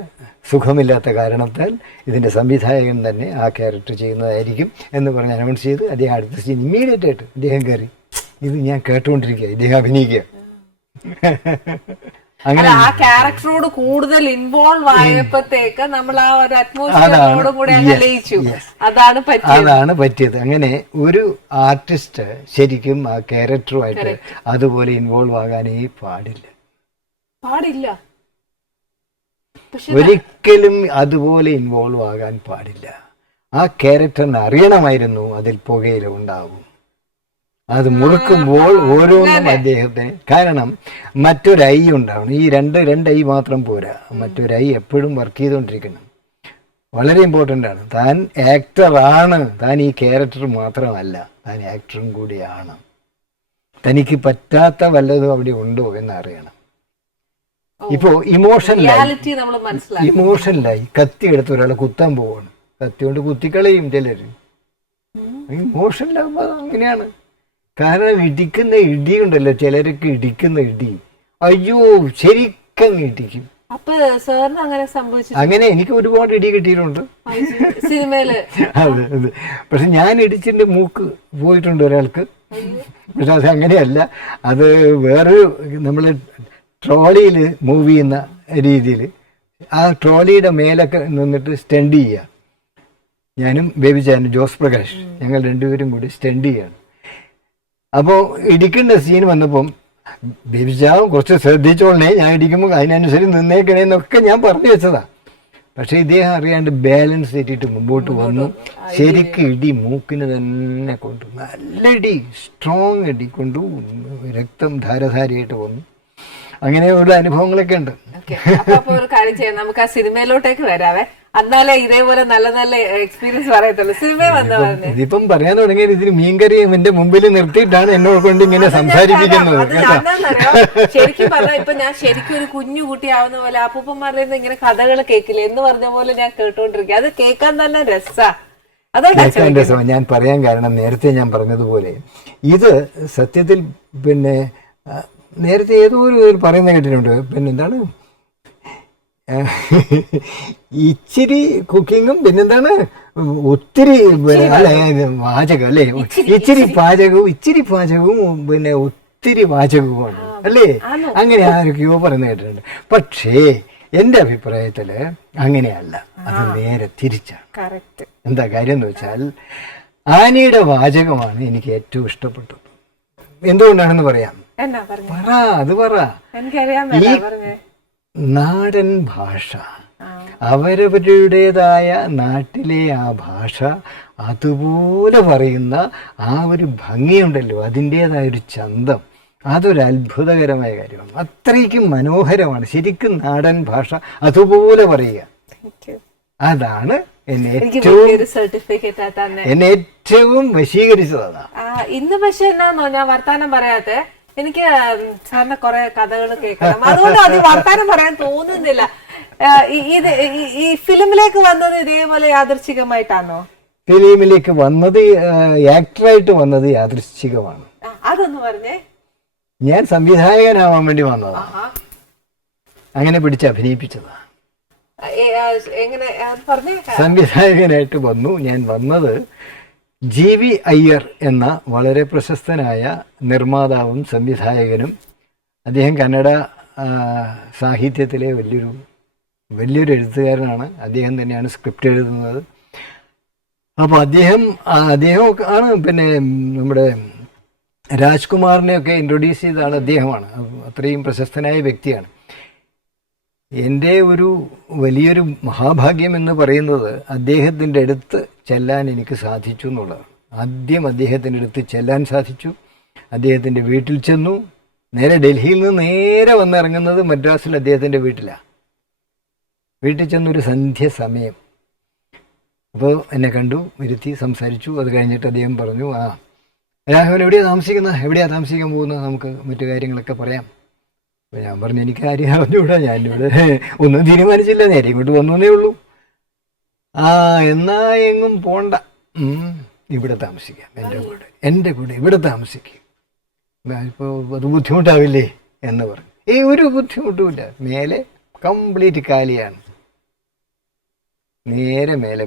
സുഖമില്ലാത്ത കാരണത്താൽ ഇതിൻ്റെ സംവിധായകൻ തന്നെ ആ ക്യാരക്ടർ ചെയ്യുന്നതായിരിക്കും എന്ന് പറഞ്ഞ് അനൗൺസ് ചെയ്ത് അദ്ദേഹം അടുത്ത സീൻ ഇമ്മീഡിയറ്റ് ആയിട്ട് അദ്ദേഹം കയറി. ഇത് ഞാൻ കേട്ടുകൊണ്ടിരിക്കുക, ഇദ്ദേഹം അഭിനയിക്കുക. അങ്ങനെ ആ ക്യാരക്ടറോട് കൂടുതൽ ഇൻവോൾവ് ആയപ്പോഴത്തേക്ക് നമ്മൾ ആ ഒരു അറ്റ്മോസ്ഫിയറോടും കൂടെ ലയിച്ചു. അതാണ് പറ്റിയത്. അങ്ങനെ ഒരു ആർട്ടിസ്റ്റ് ശരിക്കും ആ ക്യാരക്ടറുമായിട്ട് അതുപോലെ ഇൻവോൾവ് ആകാനേ പാടില്ല. ഒരിക്കലും അതുപോലെ ഇൻവോൾവ് ആകാൻ പാടില്ല. ആ ക്യാരക്ടറിന് അറിയണമായിരുന്നു അതിൽ പുകയില ഉണ്ടാവും. അത് മുറുക്കുമ്പോൾ ഓരോന്നും അദ്ദേഹത്തിന്, കാരണം മറ്റൊരു ഐ ഉണ്ടാവണം. ഈ രണ്ട് ഐ മാത്രം പോരാ, മറ്റൊരു ഐ എപ്പോഴും വർക്ക് ചെയ്തുകൊണ്ടിരിക്കണം. വളരെ ഇമ്പോർട്ടൻ്റ് ആണ്. താൻ ആക്ടറാണ്, താൻ ഈ ക്യാരക്ടർ മാത്രമല്ല, താൻ ആക്ടറും കൂടിയാണ്. തനിക്ക് പറ്റാത്ത വല്ലതും അവിടെ ഉണ്ടോ എന്നറിയണം. ഇപ്പോ ഇമോഷനിലായി കത്തി എടുത്ത് ഒരാളെ കുത്താൻ പോവാണ്, കത്തി കൊണ്ട് കുത്തിക്കളയും ചിലര്. ഇമോഷനിലാകുമ്പോ അങ്ങനെയാണ്. കാരണം ഇടിക്കുന്ന ഇടിയുണ്ടല്ലോ, ചിലരൊക്കെ ഇടിക്കുന്ന ഇടി, അയ്യോ ശരിക്കും ഇടിക്കും. അങ്ങനെ എനിക്ക് ഒരുപാട് ഇടി കിട്ടിയിട്ടുണ്ട് സിനിമയില്. അതെ അതെ. പക്ഷെ ഞാൻ ഇടിച്ചിന്റെ മൂക്ക് പോയിട്ടുണ്ട് ഒരാൾക്ക്. പക്ഷെ അത് അങ്ങനെയല്ല, അത് വേറൊരു നമ്മള് ട്രോളിയിൽ മൂവ് ചെയ്യുന്ന രീതിയിൽ ആ ട്രോളിയുടെ മേലൊക്കെ നിന്നിട്ട് സ്റ്റണ്ട് ചെയ്യുക. ഞാനും ബേബി ചാനും ജോസ് പ്രകാശ് ഞങ്ങൾ രണ്ടുപേരും കൂടി സ്റ്റണ്ട് ചെയ്യാണ്. അപ്പോൾ ഇടിക്കേണ്ട സീൻ വന്നപ്പം ബേബി ചാവും കുറച്ച് ശ്രദ്ധിച്ചോളണേ, ഞാൻ ഇടിക്കുമ്പോൾ അതിനനുസരിച്ച് നിന്നേക്കണേന്നൊക്കെ ഞാൻ പറഞ്ഞു വെച്ചതാ. പക്ഷെ ഇദ്ദേഹം അറിയാണ്ട് ബാലൻസ് തെറ്റിയിട്ട് മുമ്പോട്ട് വന്നു. ശരിക്കും ഇടി മൂക്കിന് തന്നെ കൊണ്ടു, നല്ല ഇടി, സ്ട്രോങ് ഇടി കൊണ്ടു, രക്തം ധാരധാരയായിട്ട് വന്നു. അങ്ങനെയുള്ള അനുഭവങ്ങളൊക്കെ ഉണ്ട്. ഒരു കാര്യം ചെയ്യാം, നമുക്ക് ആ സിനിമയിലോട്ടേക്ക് വരാവേ. എന്നാലേ ഇതേപോലെ നല്ല നല്ല എക്സ്പീരിയൻസ് പറയത്തുള്ളൂ. സിനിമ വന്നു ഇതിപ്പം പറയാൻ തുടങ്ങിയത് ഇതിന് മീൻകറി എന്റെ മുമ്പിൽ നിർത്തിയിട്ടാണ് എന്നോട് കൊണ്ട് ഇങ്ങനെ സംസാരിപ്പിക്കുന്നത്. ശരിക്കും പറഞ്ഞാൽ ഇപ്പൊ ഞാൻ ശരിക്കും ഒരു കുഞ്ഞു കുട്ടിയാവുന്ന പോലെ അപ്പൂപ്പന്മാരുടെ നിന്ന് ഇങ്ങനെ കഥകൾ കേൾക്കില്ല എന്ന് പറഞ്ഞ പോലെ ഞാൻ കേട്ടോണ്ടിരിക്കുക. അത് കേൾക്കാൻ തന്നെ രസാ. രസം ഞാൻ പറയാൻ കാരണം നേരത്തെ ഞാൻ പറഞ്ഞതുപോലെ ഇത് സത്യത്തിൽ പിന്നെ നേരത്തെ ഏതോ ഒരു പറയുന്ന കേട്ടിട്ടുണ്ട്, പിന്നെന്താണ് ഇച്ചിരി കുക്കിങ്ങും പിന്നെന്താണ് ഒത്തിരി പാചകം അല്ലേ, ഇച്ചിരി പാചകവും പിന്നെ ഒത്തിരി പാചകവുമാണ് അല്ലേ, അങ്ങനെ ആരൊക്കെയോ പറയുന്ന കേട്ടിട്ടുണ്ട്. പക്ഷേ എൻ്റെ അഭിപ്രായത്തില് അങ്ങനെയല്ല, അത് നേരെ തിരിച്ചാണ്. എന്താ കാര്യം എന്ന് വെച്ചാൽ ആനയുടെ വാചകമാണ് എനിക്ക് ഏറ്റവും ഇഷ്ടപ്പെട്ടത്. എന്തുകൊണ്ടാണെന്ന് പറയാം. പറ, അത് പറ. ഈ നാടൻ ഭാഷ, അവരവരുടേതായ നാട്ടിലെ ആ ഭാഷ അതുപോലെ പറയുന്ന ആ ഒരു ഭംഗിയുണ്ടല്ലോ, അതിൻ്റെതായൊരു ചന്തം, അതൊരു അത്ഭുതകരമായ കാര്യമാണ്. അത്രയ്ക്കും മനോഹരമാണ് ശരിക്കും നാടൻ ഭാഷ അതുപോലെ പറയുക. അതാണ് എന്നെ ഏറ്റവും വശീകരിച്ചത്. ഇന്ന് പക്ഷെ എന്നാന്നോ ഞാൻ വർത്താനം പറയാത്തെ, എനിക്ക് സാറിന് കുറെ കഥകൾ കേൾക്കണം, അതുകൊണ്ട് അത് വർത്താനം പറയാൻ തോന്നുന്നില്ല. ഇത് ഈ ഫിലിമിലേക്ക് വന്നത് ഇതേപോലെ യാദൃച്ഛികമായിട്ടാണോ? ഫിലിമിലേക്ക് വന്നത്, ആക്ടറായിട്ട് വന്നത് യാദൃച്ഛികമാണ്. അതൊന്ന് പറഞ്ഞേ. ഞാൻ സംവിധായകനാവാൻ വേണ്ടി വന്നതാ, അങ്ങനെ പിടിച്ച് അഭിനയിപ്പിച്ചതാ. സംവിധായകനായിട്ട് വന്നു. ഞാൻ വന്നത് ജി.വി. അയ്യർ എന്ന വളരെ പ്രശസ്തനായ നിർമ്മാതാവും സംവിധായകനും, അദ്ദേഹം കന്നഡ സാഹിത്യത്തിലെ വലിയൊരു എഴുത്തുകാരനാണ്. അദ്ദേഹം തന്നെയാണ് സ്ക്രിപ്റ്റ് എഴുതുന്നത്. അപ്പോൾ അദ്ദേഹം ആണ് പിന്നെ നമ്മുടെ രാജ്കുമാറിനെയൊക്കെ ഇൻട്രൊഡ്യൂസ് ചെയ്താണ് അദ്ദേഹമാണ്. അത്രയും പ്രശസ്തനായ വ്യക്തിയാണ്. എൻ്റെ ഒരു വലിയൊരു മഹാഭാഗ്യം എന്ന് പറയുന്നത് അദ്ദേഹത്തിൻ്റെ അടുത്ത് ചെല്ലാൻ എനിക്ക് സാധിച്ചു എന്നുള്ളതാണ്. ആദ്യം അദ്ദേഹത്തിൻ്റെ അടുത്ത് ചെല്ലാൻ സാധിച്ചു. അദ്ദേഹത്തിൻ്റെ വീട്ടിൽ ചെന്നു. നേരെ ഡൽഹിയിൽ നിന്ന് നേരെ വന്നിറങ്ങുന്നത് മദ്രാസിൽ അദ്ദേഹത്തിൻ്റെ വീട്ടിലാണ്. വീട്ടിൽ ചെന്നൊരു സന്ധ്യ സമയം. അപ്പോൾ എന്നെ കണ്ടു, ഇരുത്തി, സംസാരിച്ചു. അത് കഴിഞ്ഞിട്ട് അദ്ദേഹം പറഞ്ഞു, രാഘവൻ എവിടെയാണ് താമസിക്കാൻ പോകുന്നത്, നമുക്ക് മറ്റു കാര്യങ്ങളൊക്കെ പറയാം. അപ്പോൾ ഞാൻ പറഞ്ഞു, എനിക്ക് ആരെയും അറിഞ്ഞുകൂടാ, ഞാനിവിടെ ഒന്നും തീരുമാനിച്ചില്ല, നേരെ ഇങ്ങോട്ട് വന്നേ ഉള്ളൂ. എന്നാ എങ്ങും പോണ്ട, ഇവിടെ താമസിക്കാം, എൻ്റെ കൂടെ ഇവിടെ താമസിക്കും. ഇപ്പോൾ അത് ബുദ്ധിമുട്ടാവില്ലേ എന്ന് പറഞ്ഞു. ഒരു ബുദ്ധിമുട്ടുമില്ല, മേലെ കംപ്ലീറ്റ് കാലിയാണ്, നേരെ മേലെ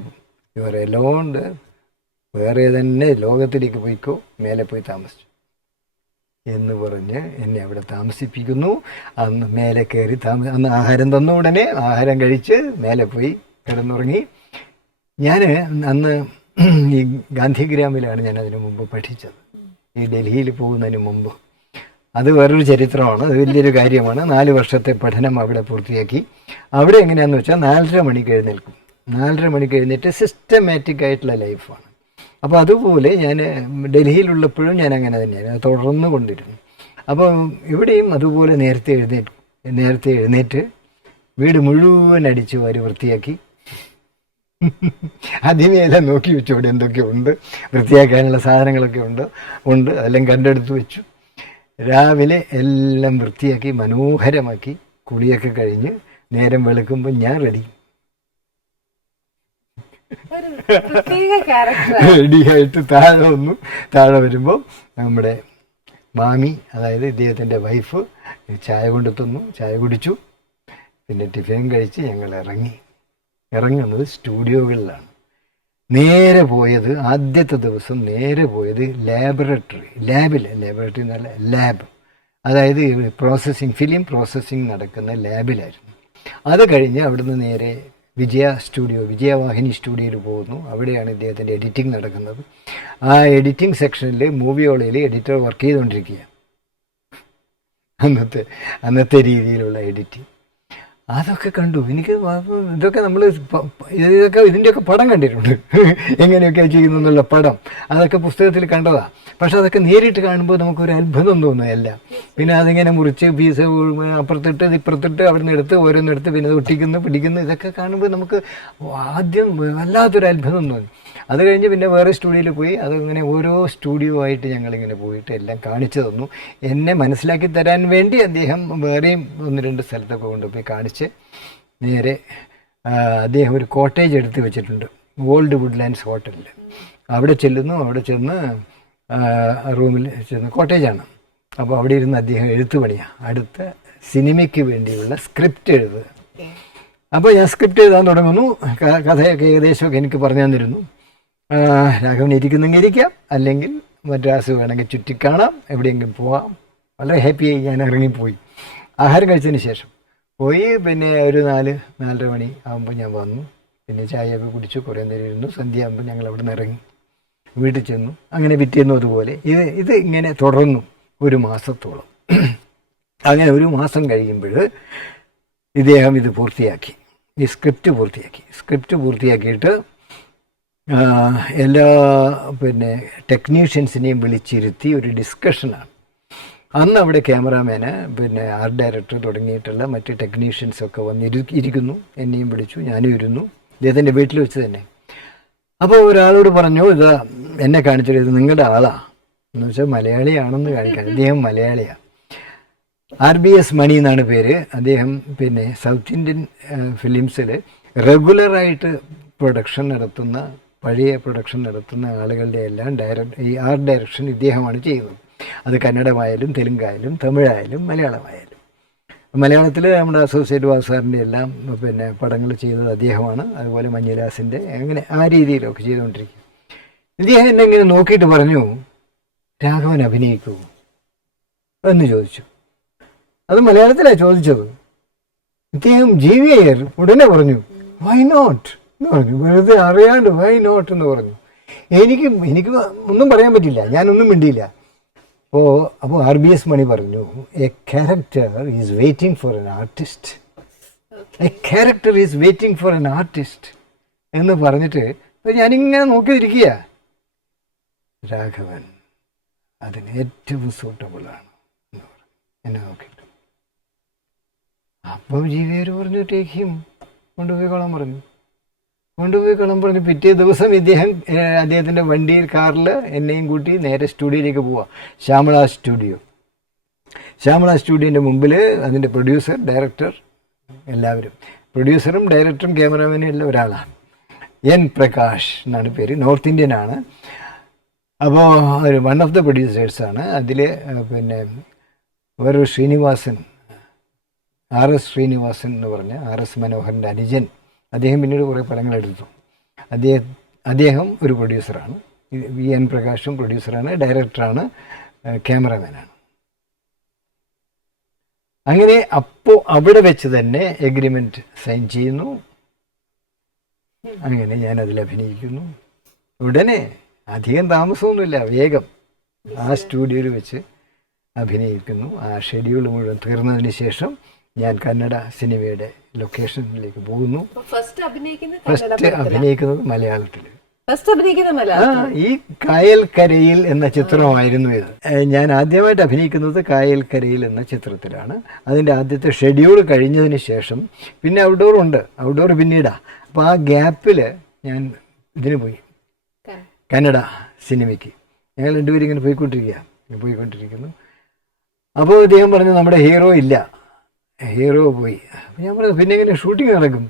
ഇവരെ എല്ലോണ്ട് വേറെ തന്നെ ലോകത്തിലേക്ക് പോയിക്കോ, മേലെ പോയി താമസിച്ചു എന്ന് പറഞ്ഞ് എന്നെ അവിടെ താമസിപ്പിക്കുന്നു. അന്ന് മേലെ കയറി അന്ന് ആഹാരം തന്ന ഉടനെ ആഹാരം കഴിച്ച് മേലെ പോയി കിടന്നുറങ്ങി. ഞാൻ അന്ന് ഈ ഗാന്ധിഗ്രാമിലാണ് ഞാൻ അതിനു മുമ്പ് പഠിച്ചത്, ഈ ഡൽഹിയിൽ പോകുന്നതിന് മുമ്പ്. അത് വേറൊരു ചരിത്രമാണ്, അത് വലിയൊരു കാര്യമാണ്. 4 വർഷത്തെ പഠനം അവിടെ പൂർത്തിയാക്കി. അവിടെ എങ്ങനെയാണെന്ന് വെച്ചാൽ 4:30 മണിക്ക് എഴുന്നേൽക്കും. 4:30 മണിക്ക് എഴുന്നേറ്റ് സിസ്റ്റമാറ്റിക് ആയിട്ടുള്ള ലൈഫാണ്. അപ്പോൾ അതുപോലെ ഞാൻ ഡൽഹിയിലുള്ളപ്പോഴും ഞാൻ അങ്ങനെ തന്നെയാണ്, അത് തുടർന്ന് കൊണ്ടിരുന്നു. അപ്പോൾ ഇവിടെയും അതുപോലെ നേരത്തെ എഴുന്നേറ്റ് വീട് മുഴുവൻ അടിച്ച് വാരി വൃത്തിയാക്കി. അതിനെല്ലാം നോക്കി വെച്ചു, അവിടെ എന്തൊക്കെ ഉണ്ട്, വൃത്തിയാക്കാനുള്ള സാധനങ്ങളൊക്കെ ഉണ്ട്, അതെല്ലാം കണ്ടെടുത്ത് വെച്ചു. രാവിലെ എല്ലാം വൃത്തിയാക്കി മനോഹരമാക്കി കുളിയൊക്കെ കഴിഞ്ഞ് നേരം വെളുക്കുമ്പോൾ ഞാൻ റെഡിയായിട്ട് താഴെ വരുമ്പോൾ നമ്മുടെ മാമി, അതായത് ഇദ്ദേഹത്തിൻ്റെ വൈഫ്, ചായ കൊണ്ട് തന്നു. ചായ കുടിച്ചു, പിന്നെ ടിഫിനും കഴിച്ച് ഞങ്ങൾ ഇറങ്ങുന്നത് സ്റ്റുഡിയോകളിലാണ്. നേരെ പോയത് ആദ്യത്തെ ദിവസം നേരെ പോയത് ലാബ്, അതായത് ഫിലിം പ്രോസസ്സിങ് നടക്കുന്ന ലാബിലായിരുന്നു. അത് കഴിഞ്ഞ് അവിടുന്ന് നേരെ വിജയവാഹിനി സ്റ്റുഡിയോയിൽ പോകുന്നു. അവിടെയാണ് ഇദ്ദേഹത്തിൻ്റെ എഡിറ്റിംഗ് നടക്കുന്നത്. ആ എഡിറ്റിംഗ് സെക്ഷനിൽ മൂവിയോളയിൽ എഡിറ്റർ വർക്ക് ചെയ്തുകൊണ്ടിരിക്കുക. അന്നത്തെ രീതിയിലുള്ള എഡിറ്റിംഗ് അതൊക്കെ കണ്ടു. എനിക്ക് ഇതൊക്കെ ഇതിൻ്റെയൊക്കെ പടം കണ്ടിട്ടുണ്ട്, എങ്ങനെയൊക്കെയാണ് ചെയ്യുന്നു എന്നുള്ള പടം, അതൊക്കെ പുസ്തകത്തിൽ കണ്ടതാണ്. പക്ഷെ അതൊക്കെ നേരിട്ട് കാണുമ്പോൾ നമുക്കൊരു അത്ഭുതം തോന്നുകയല്ല. പിന്നെ അതിങ്ങനെ മുറിച്ച് പീസ് അപ്പുറത്തിട്ട് ഇപ്പുറത്തിട്ട് അവിടെ നിന്ന് എടുത്ത് ഓരോന്നെടുത്ത് പിന്നെ അത് പിടിക്കുന്നു, ഇതൊക്കെ കാണുമ്പോൾ നമുക്ക് ആദ്യം വല്ലാത്തൊരു അത്ഭുതം തോന്നി. അത് കഴിഞ്ഞ് പിന്നെ വേറെ സ്റ്റുഡിയോയിൽ പോയി, അതിങ്ങനെ ഓരോ സ്റ്റുഡിയോ ആയിട്ട് ഞങ്ങളിങ്ങനെ പോയിട്ട് എല്ലാം കാണിച്ചു തന്നു. എന്നെ മനസ്സിലാക്കി തരാൻ വേണ്ടി അദ്ദേഹം വേറെയും 1-2 സ്ഥലത്തൊക്കെ കൊണ്ടുപോയി കാണിച്ച് നേരെ അദ്ദേഹം ഒരു കോട്ടേജ് എടുത്ത് വെച്ചിട്ടുണ്ട്, ഓൾഡ് വുഡ്ലാൻഡ്സ് ഹോട്ടലിൽ. അവിടെ ചെല്ലുന്നു. അവിടെ ചെന്ന് റൂമിൽ ചെന്ന്, കോട്ടേജാണ്, അപ്പോൾ അവിടെ ഇരുന്ന് അദ്ദേഹം എഴുത്തുപണിയാണ്, അടുത്ത സിനിമയ്ക്ക് വേണ്ടിയുള്ള സ്ക്രിപ്റ്റ് എഴുതുക. അപ്പോൾ ഞാൻ സ്ക്രിപ്റ്റ് എഴുതാൻ തുടങ്ങുന്നു. കഥയൊക്കെ ഏകദേശമൊക്കെ എനിക്ക് പറഞ്ഞു തന്നിരുന്നു. രാഘവൻ ഇരിക്കുന്നെങ്കിൽ ഇരിക്കാം, അല്ലെങ്കിൽ മദ്രാസ് വേണമെങ്കിൽ ചുറ്റിക്കാണാം, എവിടെയെങ്കിലും പോകാം. വളരെ ഹാപ്പിയായി ഞാൻ ഇറങ്ങിപ്പോയി. ആഹാരം കഴിച്ചതിന് ശേഷം പോയി. പിന്നെ ഒരു 4-4:30 മണി ആകുമ്പോൾ ഞാൻ വന്നു. പിന്നെ ചായയൊക്കെ കുടിച്ചു, കുറേ നേരം ഇരുന്നു. സന്ധ്യ ആകുമ്പോൾ ഞങ്ങൾ അവിടെ നിന്ന് ഇറങ്ങി വീട്ടിൽ ചെന്നു. അങ്ങനെ പിറ്റേന്നു അതുപോലെ. ഇത് ഇങ്ങനെ തുടർന്നു 1 മാസത്തോളം. അങ്ങനെ 1 മാസം കഴിയുമ്പോൾ ഇദ്ദേഹം ഇത് പൂർത്തിയാക്കി, ഈ സ്ക്രിപ്റ്റ് പൂർത്തിയാക്കിയിട്ട് എല്ലാ ടെക്നീഷ്യൻസിനെയും വിളിച്ചിരുത്തി ഒരു ഡിസ്കഷനാണ്. അന്ന് അവിടെ ക്യാമറാമാന്, ആർട്ട് ഡയറക്ടർ തുടങ്ങിയിട്ടുള്ള മറ്റ് ടെക്നീഷ്യൻസൊക്കെ ഇരിക്കുന്നു. എന്നെയും വിളിച്ചു, ഞാനും ഇരുന്നു, ഇദ്ദേഹത്തിൻ്റെ വീട്ടിൽ വെച്ച് തന്നെ. അപ്പോൾ ഒരാളോട് പറഞ്ഞു, ഇത് എന്നെ കാണിച്ചിട്ട് ഇത് നിങ്ങളുടെ ആളാണ് എന്ന് വെച്ചാൽ മലയാളിയാണെന്ന് കാണിക്കാൻ. അദ്ദേഹം മലയാളിയാണ്, RBS മണി എന്നാണ് പേര്. അദ്ദേഹം സൗത്ത് ഇന്ത്യൻ ഫിലിംസിൽ റെഗുലറായിട്ട് പഴയ പ്രൊഡക്ഷൻ നടത്തുന്ന ആളുകളുടെ എല്ലാം ഈ ആർട്ട് ഡയറക്ഷൻ ഇദ്ദേഹമാണ് ചെയ്യുന്നത്. അത് കന്നഡമായാലും തെലുങ്കായാലും തമിഴായാലും മലയാളമായാലും. മലയാളത്തിൽ നമ്മുടെ അസോസിയേറ്റ് വാസാറിൻ്റെ എല്ലാം പടങ്ങൾ ചെയ്യുന്നത് അദ്ദേഹമാണ്. അതുപോലെ മഞ്ഞുലാസിൻ്റെ, അങ്ങനെ ആ രീതിയിലൊക്കെ ചെയ്തുകൊണ്ടിരിക്കും. ഇദ്ദേഹം എന്നെ ഇങ്ങനെ നോക്കിയിട്ട് പറഞ്ഞു, രാഘവൻ അഭിനയിക്കുമോ എന്ന് ചോദിച്ചു. അത് മലയാളത്തിലാണ് ചോദിച്ചത്. ഇദ്ദേഹം GVR ഉടനെ പറഞ്ഞു വൈ നോട്ട് എന്ന് പറഞ്ഞു. വെറുതെ അറിയാണ്ട് വൈ നോട്ട് എന്ന് പറഞ്ഞു. എനിക്ക് ഒന്നും പറയാൻ പറ്റില്ല, ഞാനൊന്നും മിണ്ടിയില്ല. അപ്പോൾ RBS മണി പറഞ്ഞു, A character is waiting for an artist, എന്ന് പറഞ്ഞിട്ട് ഞാനിങ്ങനെ നോക്കിയിരിക്കുക. രാഘവൻ അതിന് ഏറ്റവും സൂട്ടബിളാണ് എന്ന് പറഞ്ഞു എന്നെ നോക്കിയിട്ട്. അപ്പോൾ GVR പറഞ്ഞു ടേക്ക് ഹിം, കൊണ്ടുപോയിക്കോളാൻ പറഞ്ഞു. പിറ്റേ ദിവസം അദ്ദേഹത്തിൻ്റെ വണ്ടിയിൽ, കാറിൽ എന്നെയും കൂട്ടി നേരെ സ്റ്റുഡിയോയിലേക്ക് പോവാം. ശ്യാമള സ്റ്റുഡിയോൻ്റെ മുമ്പിൽ അതിൻ്റെ പ്രൊഡ്യൂസർ, ഡയറക്ടർ, എല്ലാവരും, പ്രൊഡ്യൂസറും ഡയറക്ടറും ക്യാമറാമാനും എല്ലാം ഒരാളാണ്. N. പ്രകാശ് എന്നാണ് പേര്, നോർത്ത് ഇന്ത്യനാണ്. അപ്പോൾ ഒരു വൺ ഓഫ് ദ പ്രൊഡ്യൂസേഴ്സാണ് അതിൽ. പിന്നെ വേറൊരു ശ്രീനിവാസൻ, RS ശ്രീനിവാസൻ എന്ന് പറഞ്ഞ RS മനോഹറിൻ്റെ അനുജൻ, അദ്ദേഹം പിന്നീട് കുറേ പടങ്ങളെടുത്തു. അദ്ദേഹം ഒരു പ്രൊഡ്യൂസറാണ്. VN പ്രകാശും പ്രൊഡ്യൂസറാണ്, ഡയറക്ടറാണ്, ക്യാമറമാനാണ്. അങ്ങനെ അപ്പോൾ അവിടെ വെച്ച് തന്നെ എഗ്രിമെൻറ്റ് സൈൻ ചെയ്യുന്നു. അങ്ങനെ ഞാനതിൽ അഭിനയിക്കുന്നു. ഉടനെ അധികം താമസമൊന്നുമില്ല, വേഗം ആ സ്റ്റുഡിയോയിൽ വെച്ച് അഭിനയിക്കുന്നു. ആ ഷെഡ്യൂൾ മുഴുവൻ തീർന്നതിന് ശേഷം ഞാൻ കന്നഡ സിനിമയുടെ ലൊക്കേഷനിലേക്ക് പോകുന്നു. ഫസ്റ്റ് അഭിനയിക്കുന്നത് മലയാളത്തിൽ. ഈ കായൽക്കരയിൽ എന്ന ചിത്രമായിരുന്നു ഇത്. ഞാൻ ആദ്യമായിട്ട് അഭിനയിക്കുന്നത് കായൽക്കരയിൽ എന്ന ചിത്രത്തിലാണ്. അതിൻ്റെ ആദ്യത്തെ ഷെഡ്യൂൾ കഴിഞ്ഞതിന് ശേഷം പിന്നെ ഔട്ട്ഡോർ ഉണ്ട്, ഔട്ട്ഡോർ പിന്നീടാ. അപ്പോൾ ആ ഗ്യാപ്പിൽ ഞാൻ ഇതിന് പോയി, കന്നഡ സിനിമയ്ക്ക്. ഞങ്ങൾ രണ്ടുപേരും ഇങ്ങനെ പോയിക്കൊണ്ടിരിക്കുന്നു. അപ്പോൾ അദ്ദേഹം പറഞ്ഞു നമ്മുടെ ഹീറോ ഇല്ല, ഹീറോ പോയി. അപ്പോൾ ഞാൻ പറഞ്ഞു പിന്നെ എങ്ങനെ ഷൂട്ടിംഗ് നടക്കും?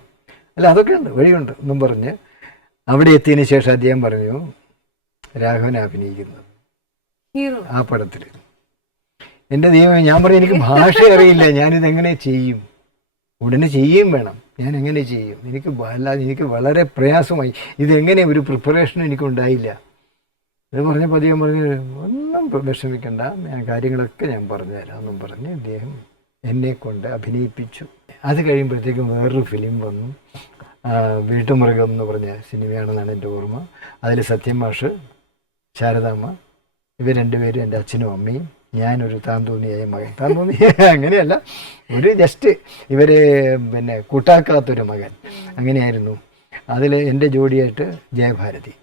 അല്ല അതൊക്കെ ഉണ്ട്, വഴിയുണ്ട് എന്നും പറഞ്ഞ് അവിടെ എത്തിയതിന് ശേഷം അദ്ദേഹം പറഞ്ഞു രാഘവനെ അഭിനയിക്കുന്നത് ആ പടത്തിൽ. എൻ്റെ ദൈവമേ, ഞാൻ പറഞ്ഞു എനിക്ക് ഭാഷ അറിയില്ല, ഞാനിതെങ്ങനെ ചെയ്യും? ഉടനെ ചെയ്യുകയും വേണം, ഞാൻ എങ്ങനെ ചെയ്യും? എനിക്ക് വളരെ പ്രയാസമായി. ഇതെങ്ങനെ ഒരു പ്രിപ്പറേഷനും എനിക്കുണ്ടായില്ല. ഇത് പറഞ്ഞപ്പോൾ അദ്ദേഹം പറഞ്ഞു ഒന്നും വിഷമിക്കണ്ട, കാര്യങ്ങളൊക്കെ ഞാൻ പറഞ്ഞുതരാം എന്നും പറഞ്ഞ് അദ്ദേഹം എന്നെ കൊണ്ട് അഭിനയിപ്പിച്ചു. അത് കഴിയുമ്പോഴത്തേക്കും വേറൊരു ഫിലിം വന്നു, വീട്ടുമൃഗം എന്ന് പറഞ്ഞ സിനിമയാണെന്നാണ് എൻ്റെ ഓർമ്മ. അതിൽ സത്യം മാഷ്, ശാരദാമ്മ, ഇവർ രണ്ടുപേരും എൻ്റെ അച്ഛനും അമ്മയും, ഞാനൊരു താന്തോന്നിയായ മകൻ. അങ്ങനെയല്ല, ഒരു ജസ്റ്റ് ഇവരെ പിന്നെ കൂട്ടാക്കാത്തൊരു മകൻ, അങ്ങനെയായിരുന്നു. അതിൽ എൻ്റെ ജോഡിയായിട്ട് ജയഭാരതി.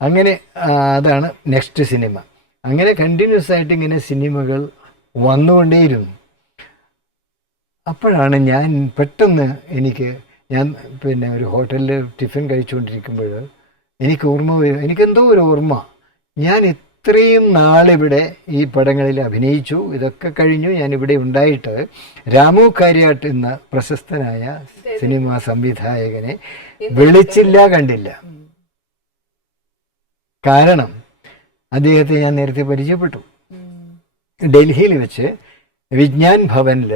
അങ്ങനെ അതാണ് നെക്സ്റ്റ് സിനിമ. അങ്ങനെ കണ്ടിന്യൂസ് ആയിട്ട് ഇങ്ങനെ സിനിമകൾ വന്നുകൊണ്ടേയിരുന്നു. അപ്പോഴാണ് ഞാൻ പെട്ടെന്ന് ഞാൻ പിന്നെ ഒരു ഹോട്ടലിൽ ടിഫിൻ കഴിച്ചുകൊണ്ടിരിക്കുമ്പോൾ എനിക്കെന്തോ ഒരു ഓർമ്മ, ഞാൻ ഇത്രയും നാളിവിടെ ഈ പടങ്ങളിൽ അഭിനയിച്ചു, ഇതൊക്കെ കഴിഞ്ഞു, ഞാനിവിടെ ഉണ്ടായിട്ട് രാമു കാര്യാട്ട് എന്ന പ്രശസ്തനായ സിനിമാ സംവിധായകനെ വിളിച്ചില്ല, കണ്ടില്ല. കാരണം അദ്ദേഹത്തെ ഞാൻ നേരത്തെ പരിചയപ്പെട്ടു. ഡൽഹിയിൽ വെച്ച് വിജ്ഞാൻ ഭവനിൽ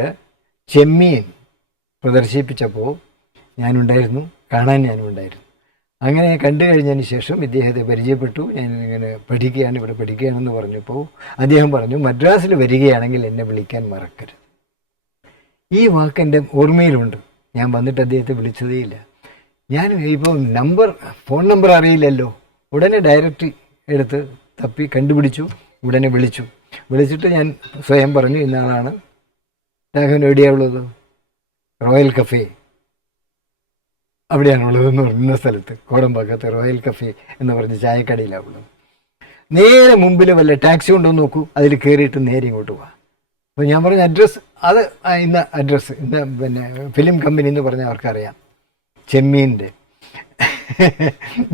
ചെമ്മീൻ പ്രദർശിപ്പിച്ചപ്പോൾ ഞാനുണ്ടായിരുന്നു, കാണാൻ ഞാനുണ്ടായിരുന്നു. അങ്ങനെ കണ്ടു കഴിഞ്ഞതിന് ശേഷം ഇദ്ദേഹത്തെ പരിചയപ്പെട്ടു. ഞാൻ ഇങ്ങനെ ഇവിടെ പഠിക്കുകയാണെന്ന് പറഞ്ഞപ്പോൾ അദ്ദേഹം പറഞ്ഞു മദ്രാസിൽ വരികയാണെങ്കിൽ എന്നെ വിളിക്കാൻ മറക്കരുത്. ഈ വാക്ക് എൻ്റെ ഓർമ്മയിലുണ്ട്. ഞാൻ വന്നിട്ട് അദ്ദേഹത്തെ വിളിച്ചതേയില്ല. ഞാൻ ഇപ്പോൾ ഫോൺ നമ്പർ അറിയില്ലല്ലോ, ഉടനെ ഡയറക്റ്റ് എടുത്ത് തപ്പി കണ്ടുപിടിച്ചു, ഉടനെ വിളിച്ചിട്ട് ഞാൻ സ്വയം പറഞ്ഞു ഇന്നാളാണ് രാഘവൻ എവിടെയാണുള്ളത്? റോയൽ കഫേ അവിടെയാണുള്ളതെന്ന് പറഞ്ഞ സ്ഥലത്ത്, കോടമ്പാക്കത്ത് റോയൽ കഫേ എന്ന് പറഞ്ഞ ചായക്കടയിലാണ് ഉള്ളത്. നേരെ മുമ്പിൽ വല്ല ടാക്സി ഉണ്ടോ നോക്കൂ, അതിൽ കയറിയിട്ട് നേരെ ഇങ്ങോട്ട് പോവാം. അപ്പോൾ ഞാൻ പറഞ്ഞ അഡ്രസ്സ് ഇന്ന അഡ്രസ്സ് പിന്നെ ഫിലിം കമ്പനി എന്ന് പറഞ്ഞാൽ അവർക്കറിയാം, ചെമ്മീൻ്റെ.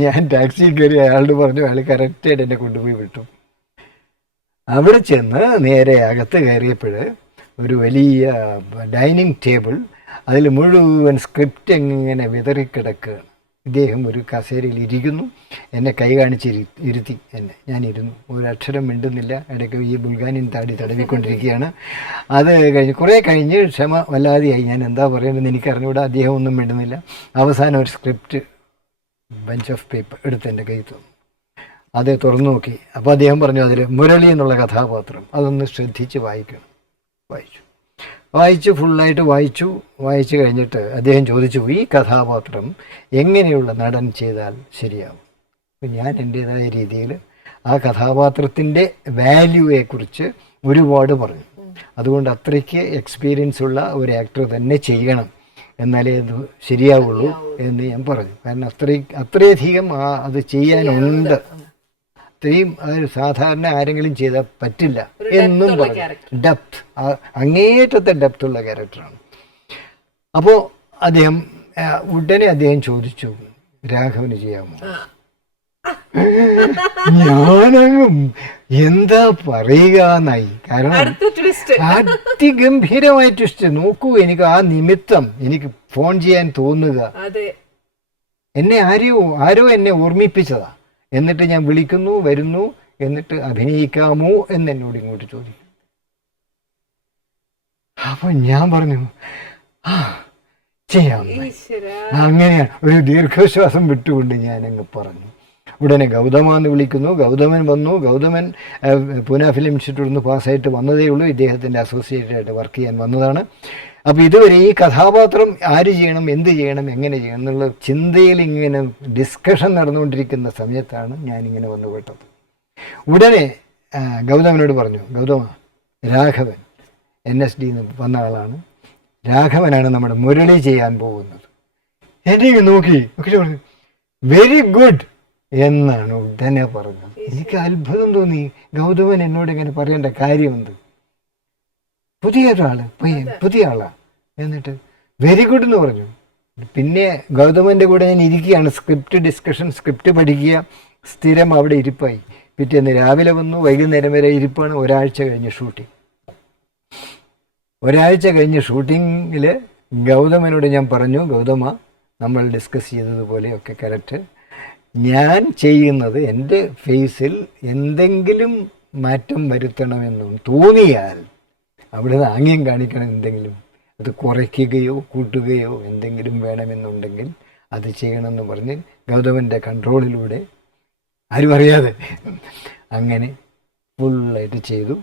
ഞാൻ ടാക്സിയിൽ കയറി അയാളോട് പറഞ്ഞു, അയാൾ കറക്റ്റായിട്ട് എന്നെ കൊണ്ടുപോയി വിട്ടു. അവിടെ ചെന്ന് നേരെ അകത്ത് കയറിയപ്പോൾ ഒരു വലിയ ഡൈനിങ് ടേബിൾ, അതിൽ മുഴുവൻ സ്ക്രിപ്റ്റ് എങ്ങനെ വിതറിക്കിടക്കുകയാണ്. ഇദ്ദേഹം ഒരു കസേരയിൽ ഇരിക്കുന്നു, എന്നെ കൈ കാണിച്ച് ഇരുത്തി ഞാനിരുന്നു. ഒരക്ഷരം മിണ്ടുന്നില്ല. ഇടയ്ക്ക് ഈ ബുൾഗാനിൻ തടവിക്കൊണ്ടിരിക്കുകയാണ്. അത് കുറേ കഴിഞ്ഞ് ക്ഷമ വല്ലാതെയായി. ഞാൻ എന്താ പറയേണ്ടതെന്ന് എനിക്കറിഞ്ഞൂടാ. അദ്ദേഹം ഒന്നും മിണ്ടുന്നില്ല. അവസാനം ഒരു സ്ക്രിപ്റ്റ് ബഞ്ച് ഓഫ് പേപ്പർ എടുത്ത് എൻ്റെ കയ്യിൽ തന്നു. അത് തുറന്നു നോക്കി. അപ്പോൾ അദ്ദേഹം പറഞ്ഞു അതിൽ മുരളി എന്നുള്ള കഥാപാത്രം അതൊന്ന് ശ്രദ്ധിച്ച് വായിക്കണം. വായിച്ചു ഫുള്ളായിട്ട് വായിച്ചു കഴിഞ്ഞിട്ട് അദ്ദേഹം ചോദിച്ചു, ഈ കഥാപാത്രം എങ്ങനെയുള്ള നടൻ ചെയ്താൽ ശരിയാവും? അപ്പം ഞാൻ എൻ്റേതായ രീതിയിൽ ആ കഥാപാത്രത്തിൻ്റെ വാല്യൂയെക്കുറിച്ച് ഒരുപാട് പറഞ്ഞു. അതുകൊണ്ട് അത്രയ്ക്ക് എക്സ്പീരിയൻസ് ഉള്ള ഒരു ആക്ടർ തന്നെ ചെയ്യണം, എന്നാലേ അത് ശരിയാവുള്ളൂ എന്ന് ഞാൻ പറഞ്ഞു. കാരണം അത്രയധികം അത് ചെയ്യാനുണ്ട്, അത്രയും സാധാരണ ആരെങ്കിലും ചെയ്താൽ പറ്റില്ല എന്നും പറഞ്ഞു. ഡെപ്ത്, അങ്ങേറ്റത്തെ ഡെപ്തുള്ള ക്യാരക്ടറാണ്. അപ്പോൾ ഉടനെ അദ്ദേഹം ചോദിച്ചു, രാഘവന് ചെയ്യാമോ? ഞാനങ്ങും എന്താ പറയുക എന്നായി. കാരണം അതിഗംഭീരമായ ട്വിസ്റ്റ്. നോക്കൂ, എനിക്ക് ആ നിമിത്തം എനിക്ക് ഫോൺ ചെയ്യാൻ തോന്നുക, എന്നെ ആരോ എന്നെ ഓർമ്മിപ്പിച്ചതാ. എന്നിട്ട് ഞാൻ വിളിക്കുന്നു, വരുന്നു, എന്നിട്ട് അഭിനയിക്കാമോ എന്ന് എന്നോട് ഇങ്ങോട്ട് ചോദിക്കും. അപ്പൊ ഞാൻ പറഞ്ഞു ചെയ്യാം. അങ്ങനെയാണ് ഒരു ദീർഘശ്വാസം വിട്ടുകൊണ്ട് ഞാൻ അങ്ങ് പറഞ്ഞു. ഉടനെ ഗൗതമ എന്ന് വിളിക്കുന്നു. ഗൗതമൻ വന്നു. ഗൗതമൻ പൂന ഫിലിം ഇൻസ്റ്റിറ്റ്യൂട്ടിൽ നിന്ന് പാസ്സായിട്ട് വന്നതേ ഉള്ളൂ. ഇദ്ദേഹത്തിൻ്റെ അസോസിയേറ്റായിട്ട് വർക്ക് ചെയ്യാൻ വന്നതാണ്. അപ്പോൾ ഇതുവരെ ഈ കഥാപാത്രം ആര് ചെയ്യണം, എന്ത് ചെയ്യണം, എങ്ങനെ ചെയ്യണം എന്നുള്ള ചിന്തയിൽ ഇങ്ങനെ ഡിസ്കഷൻ നടന്നുകൊണ്ടിരിക്കുന്ന സമയത്താണ് ഞാനിങ്ങനെ വന്നു പെട്ടത്. ഉടനെ ഗൗതമനോട് പറഞ്ഞു, ഗൗതമ, രാഘവൻ NSD വന്ന ആളാണ്, രാഘവനാണ് നമ്മുടെ മുരളി ചെയ്യാൻ പോകുന്നത്. എന്നെ നോക്കി പറഞ്ഞു വെരി ഗുഡ് എന്നാണ് ഉടനെ പറഞ്ഞത്. എനിക്ക് അത്ഭുതം തോന്നി. ഗൗതമൻ എന്നോട് ഇങ്ങനെ പറയേണ്ട കാര്യമുണ്ട്. പുതിയ ആളാ എന്നിട്ട് വെരി ഗുഡ് എന്ന് പറഞ്ഞു. പിന്നെ ഗൗതമൻ്റെ കൂടെ ഞാൻ ഇരിക്കുകയാണ്. സ്ക്രിപ്റ്റ് പഠിക്കുക, സ്ഥിരം അവിടെ ഇരിപ്പായി. പിറ്റേന്ന് രാവിലെ വന്നു, വൈകുന്നേരം വരെ ഇരിപ്പാണ്. ഒരാഴ്ച കഴിഞ്ഞ് ഷൂട്ടിങ്ങിൽ ഗൗതമനോട് ഞാൻ പറഞ്ഞു, ഗൗതമ, നമ്മൾ ഡിസ്കസ് ചെയ്തതുപോലെയൊക്കെ കറക്റ്റ്. ഞാൻ ചെയ്യുന്നത് എൻ്റെ ഫേസിൽ എന്തെങ്കിലും മാറ്റം വരുത്തണമെന്നും തോന്നിയാൽ അവിടെ ആംഗ്യം കാണിക്കണം. എന്തെങ്കിലും അത് കുറയ്ക്കുകയോ കൂട്ടുകയോ എന്തെങ്കിലും വേണമെന്നുണ്ടെങ്കിൽ അത് ചെയ്യണമെന്ന് പറഞ്ഞ് ഗൗതമൻ്റെ കൺട്രോളിലൂടെ ആരും അറിയാതെ അങ്ങനെ ഫുള്ളായിട്ട് ചെയ്തു.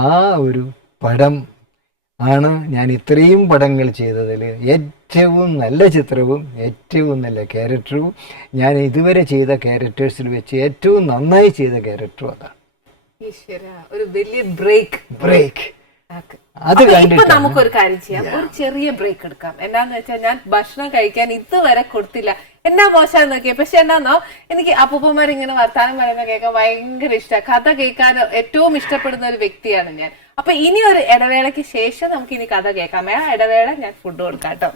ആ ഒരു പടം ആണ് ഞാൻ ഇത്രയും പടങ്ങൾ ചെയ്തതിൽ ഏറ്റവും നല്ല ചിത്രവും ഏറ്റവും നല്ല ക്യാരക്ടറും, ഞാൻ ഇതുവരെ ചെയ്ത ക്യാരക്ടേഴ്സിൽ വെച്ച് ഏറ്റവും നന്നായി ചെയ്ത ക്യാരക്ടറും അതാണ്. ഒരു വലിയ ബ്രേക്ക്. അത് ഇപ്പൊ നമുക്കൊരു കാര്യം ചെയ്യാം, ഒരു ചെറിയ ബ്രേക്ക് എടുക്കാം. എന്നാന്ന് വെച്ചാൽ ഞാൻ ഭക്ഷണം കഴിക്കാൻ ഇതുവരെ കൊടുത്തില്ല. എന്നാ മോശം നോക്കിയ, പക്ഷെ എന്നാന്നോ, എനിക്ക് അപ്പൂപ്പന്മാരിങ്ങനെ വർത്താനം പറയുന്ന കേൾക്കാൻ ഭയങ്കര ഇഷ്ടമാണ്. കഥ കേൾക്കാൻ ഏറ്റവും ഇഷ്ടപ്പെടുന്ന ഒരു വ്യക്തിയാണ് ഞാൻ. അപ്പൊ ഇനി ഒരു ഇടവേളയ്ക്ക് ശേഷം നമുക്ക് ഇനി കഥ കേൾക്കാം. ആ ഇടവേള ഞാൻ ഫുഡ് കൊടുക്കാം കേട്ടോ.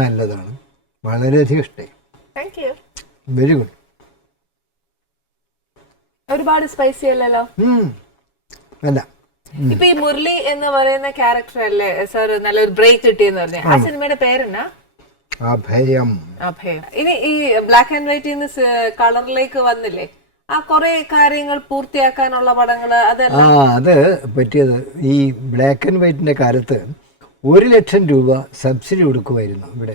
നല്ലതാണ്, വളരെയധികം ഇഷ്ടമായി. Very good. ഒരുപാട് സ്പൈസി അല്ലല്ലോ. അല്ല, ഇപ്പൊ ഈ മുരളി എന്ന് പറയുന്ന ക്യാരക്ടർ അല്ലേ സാർ നല്ലൊരു ബ്രേക്ക് കിട്ടിയെന്ന് പറഞ്ഞു. ആ സിനിമയുടെ പേരെന്നാ? അഭയം. ഇനി ഈ ബ്ലാക്ക് ആൻഡ് വൈറ്റ് കളറിലേക്ക് വന്നില്ലേ, ആ കുറെ കാര്യങ്ങൾ പൂർത്തിയാക്കാനുള്ള പടങ്ങള് അത് പറ്റിയത് ഈ ബ്ലാക്ക് ആൻഡ് വൈറ്റിന്റെ കാലത്ത് 1 ലക്ഷം രൂപ സബ്സിഡി കൊടുക്കുമായിരുന്നു ഇവിടെ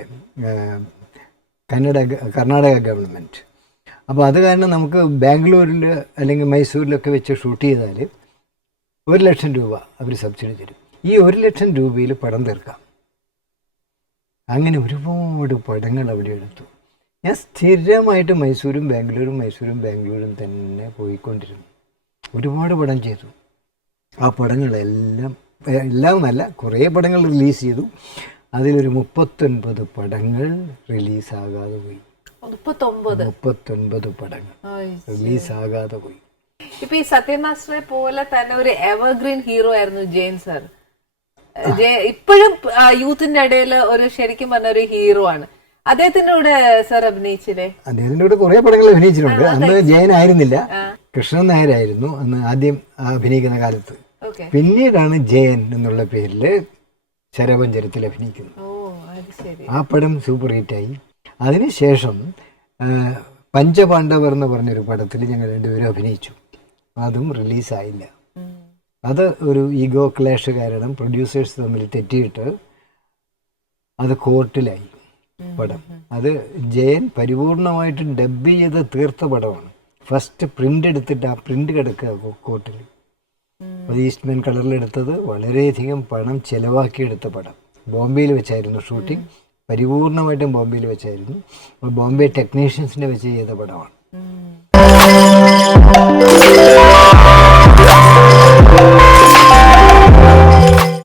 കർണാടക ഗവൺമെൻറ്. അപ്പോൾ അത് കാരണം നമുക്ക് ബാംഗ്ലൂരിൽ അല്ലെങ്കിൽ മൈസൂരിലൊക്കെ വെച്ച് ഷൂട്ട് ചെയ്താൽ 1 ലക്ഷം രൂപ അവർ സബ്സിഡി തരും. ഈ 1 ലക്ഷം രൂപയിൽ പടം തീർക്കാം. അങ്ങനെ ഒരുപാട് പടങ്ങൾ അവിടെ എടുത്തു. ഞാൻ സ്ഥിരമായിട്ട് മൈസൂരും ബാംഗ്ലൂരും തന്നെ പോയിക്കൊണ്ടിരുന്നു. ഒരുപാട് പടം ചെയ്തു. ആ പടങ്ങളെല്ലാം നല്ല കുറേ പടങ്ങൾ റിലീസ് ചെയ്തു. അതിലൊരു 39 പടങ്ങൾ റിലീസാകാതെ പോയി. 39 പടങ്ങൾ റിലീസാകാതെ പോയി. ഇപ്പൊ ഈ സത്യമാസ്റ്ററെ പോലെ തന്നെ ഒരു എവർഗ്രീൻ ഹീറോ ആയിരുന്നു ജയൻ സർ. ഇപ്പോഴും യൂത്തിന്റെ ഇടയിൽ ഒരു ശരിക്കും പറഞ്ഞ ഒരു ഹീറോ ആണ്. അദ്ദേഹത്തിന്റെ കൂടെ സർ അഭിനയിച്ചില്ലേ? അദ്ദേഹത്തിന്റെ കൂടെ കുറെ പടങ്ങൾ അഭിനയിച്ചിട്ടുണ്ട്. അന്ന് ജയൻ ആയിരുന്നില്ല, കൃഷ്ണൻ നായരായിരുന്നു അന്ന് ആദ്യം അഭിനയിക്കുന്ന കാലത്ത്. പിന്നീടാണ് ജയൻ എന്നുള്ള പേരില് ശരപഞ്ചരത്തിൽ അഭിനയിക്കുന്നത്. ആ പടം സൂപ്പർ ഹിറ്റായി. അതിനുശേഷം പഞ്ചപാണ്ഡവർ എന്ന് പറഞ്ഞൊരു പടത്തിൽ ഞങ്ങൾ രണ്ടുപേരും അഭിനയിച്ചു. അതും റിലീസായില്ല. അത് ഒരു ഈഗോ ക്ലാഷ് കാരണം പ്രൊഡ്യൂസേഴ്സ് തമ്മിൽ തെറ്റിയിട്ട് അത് കോർട്ടിലായി പടം. അത് ജയൻ പരിപൂർണമായിട്ട് ഡബ് ചെയ്ത് തീർത്ത പടമാണ്. ഫസ്റ്റ് പ്രിന്റ് എടുത്തിട്ട് ആ പ്രിന്റ് കിടക്കുക കോർട്ടിൽ. അത് ഈസ്റ്റ്മാൻ കളറിലെടുത്തത്, വളരെയധികം പണം ചിലവാക്കിയെടുത്ത പടം. ബോംബെയിൽ വെച്ചായിരുന്നു ഷൂട്ടിംഗ്, പരിപൂർണമായിട്ടും ബോംബെയിൽ വെച്ചായിരുന്നു. ബോംബെ ടെക്നീഷ്യൻസിനെ വെച്ച് ചെയ്ത പടമാണ്.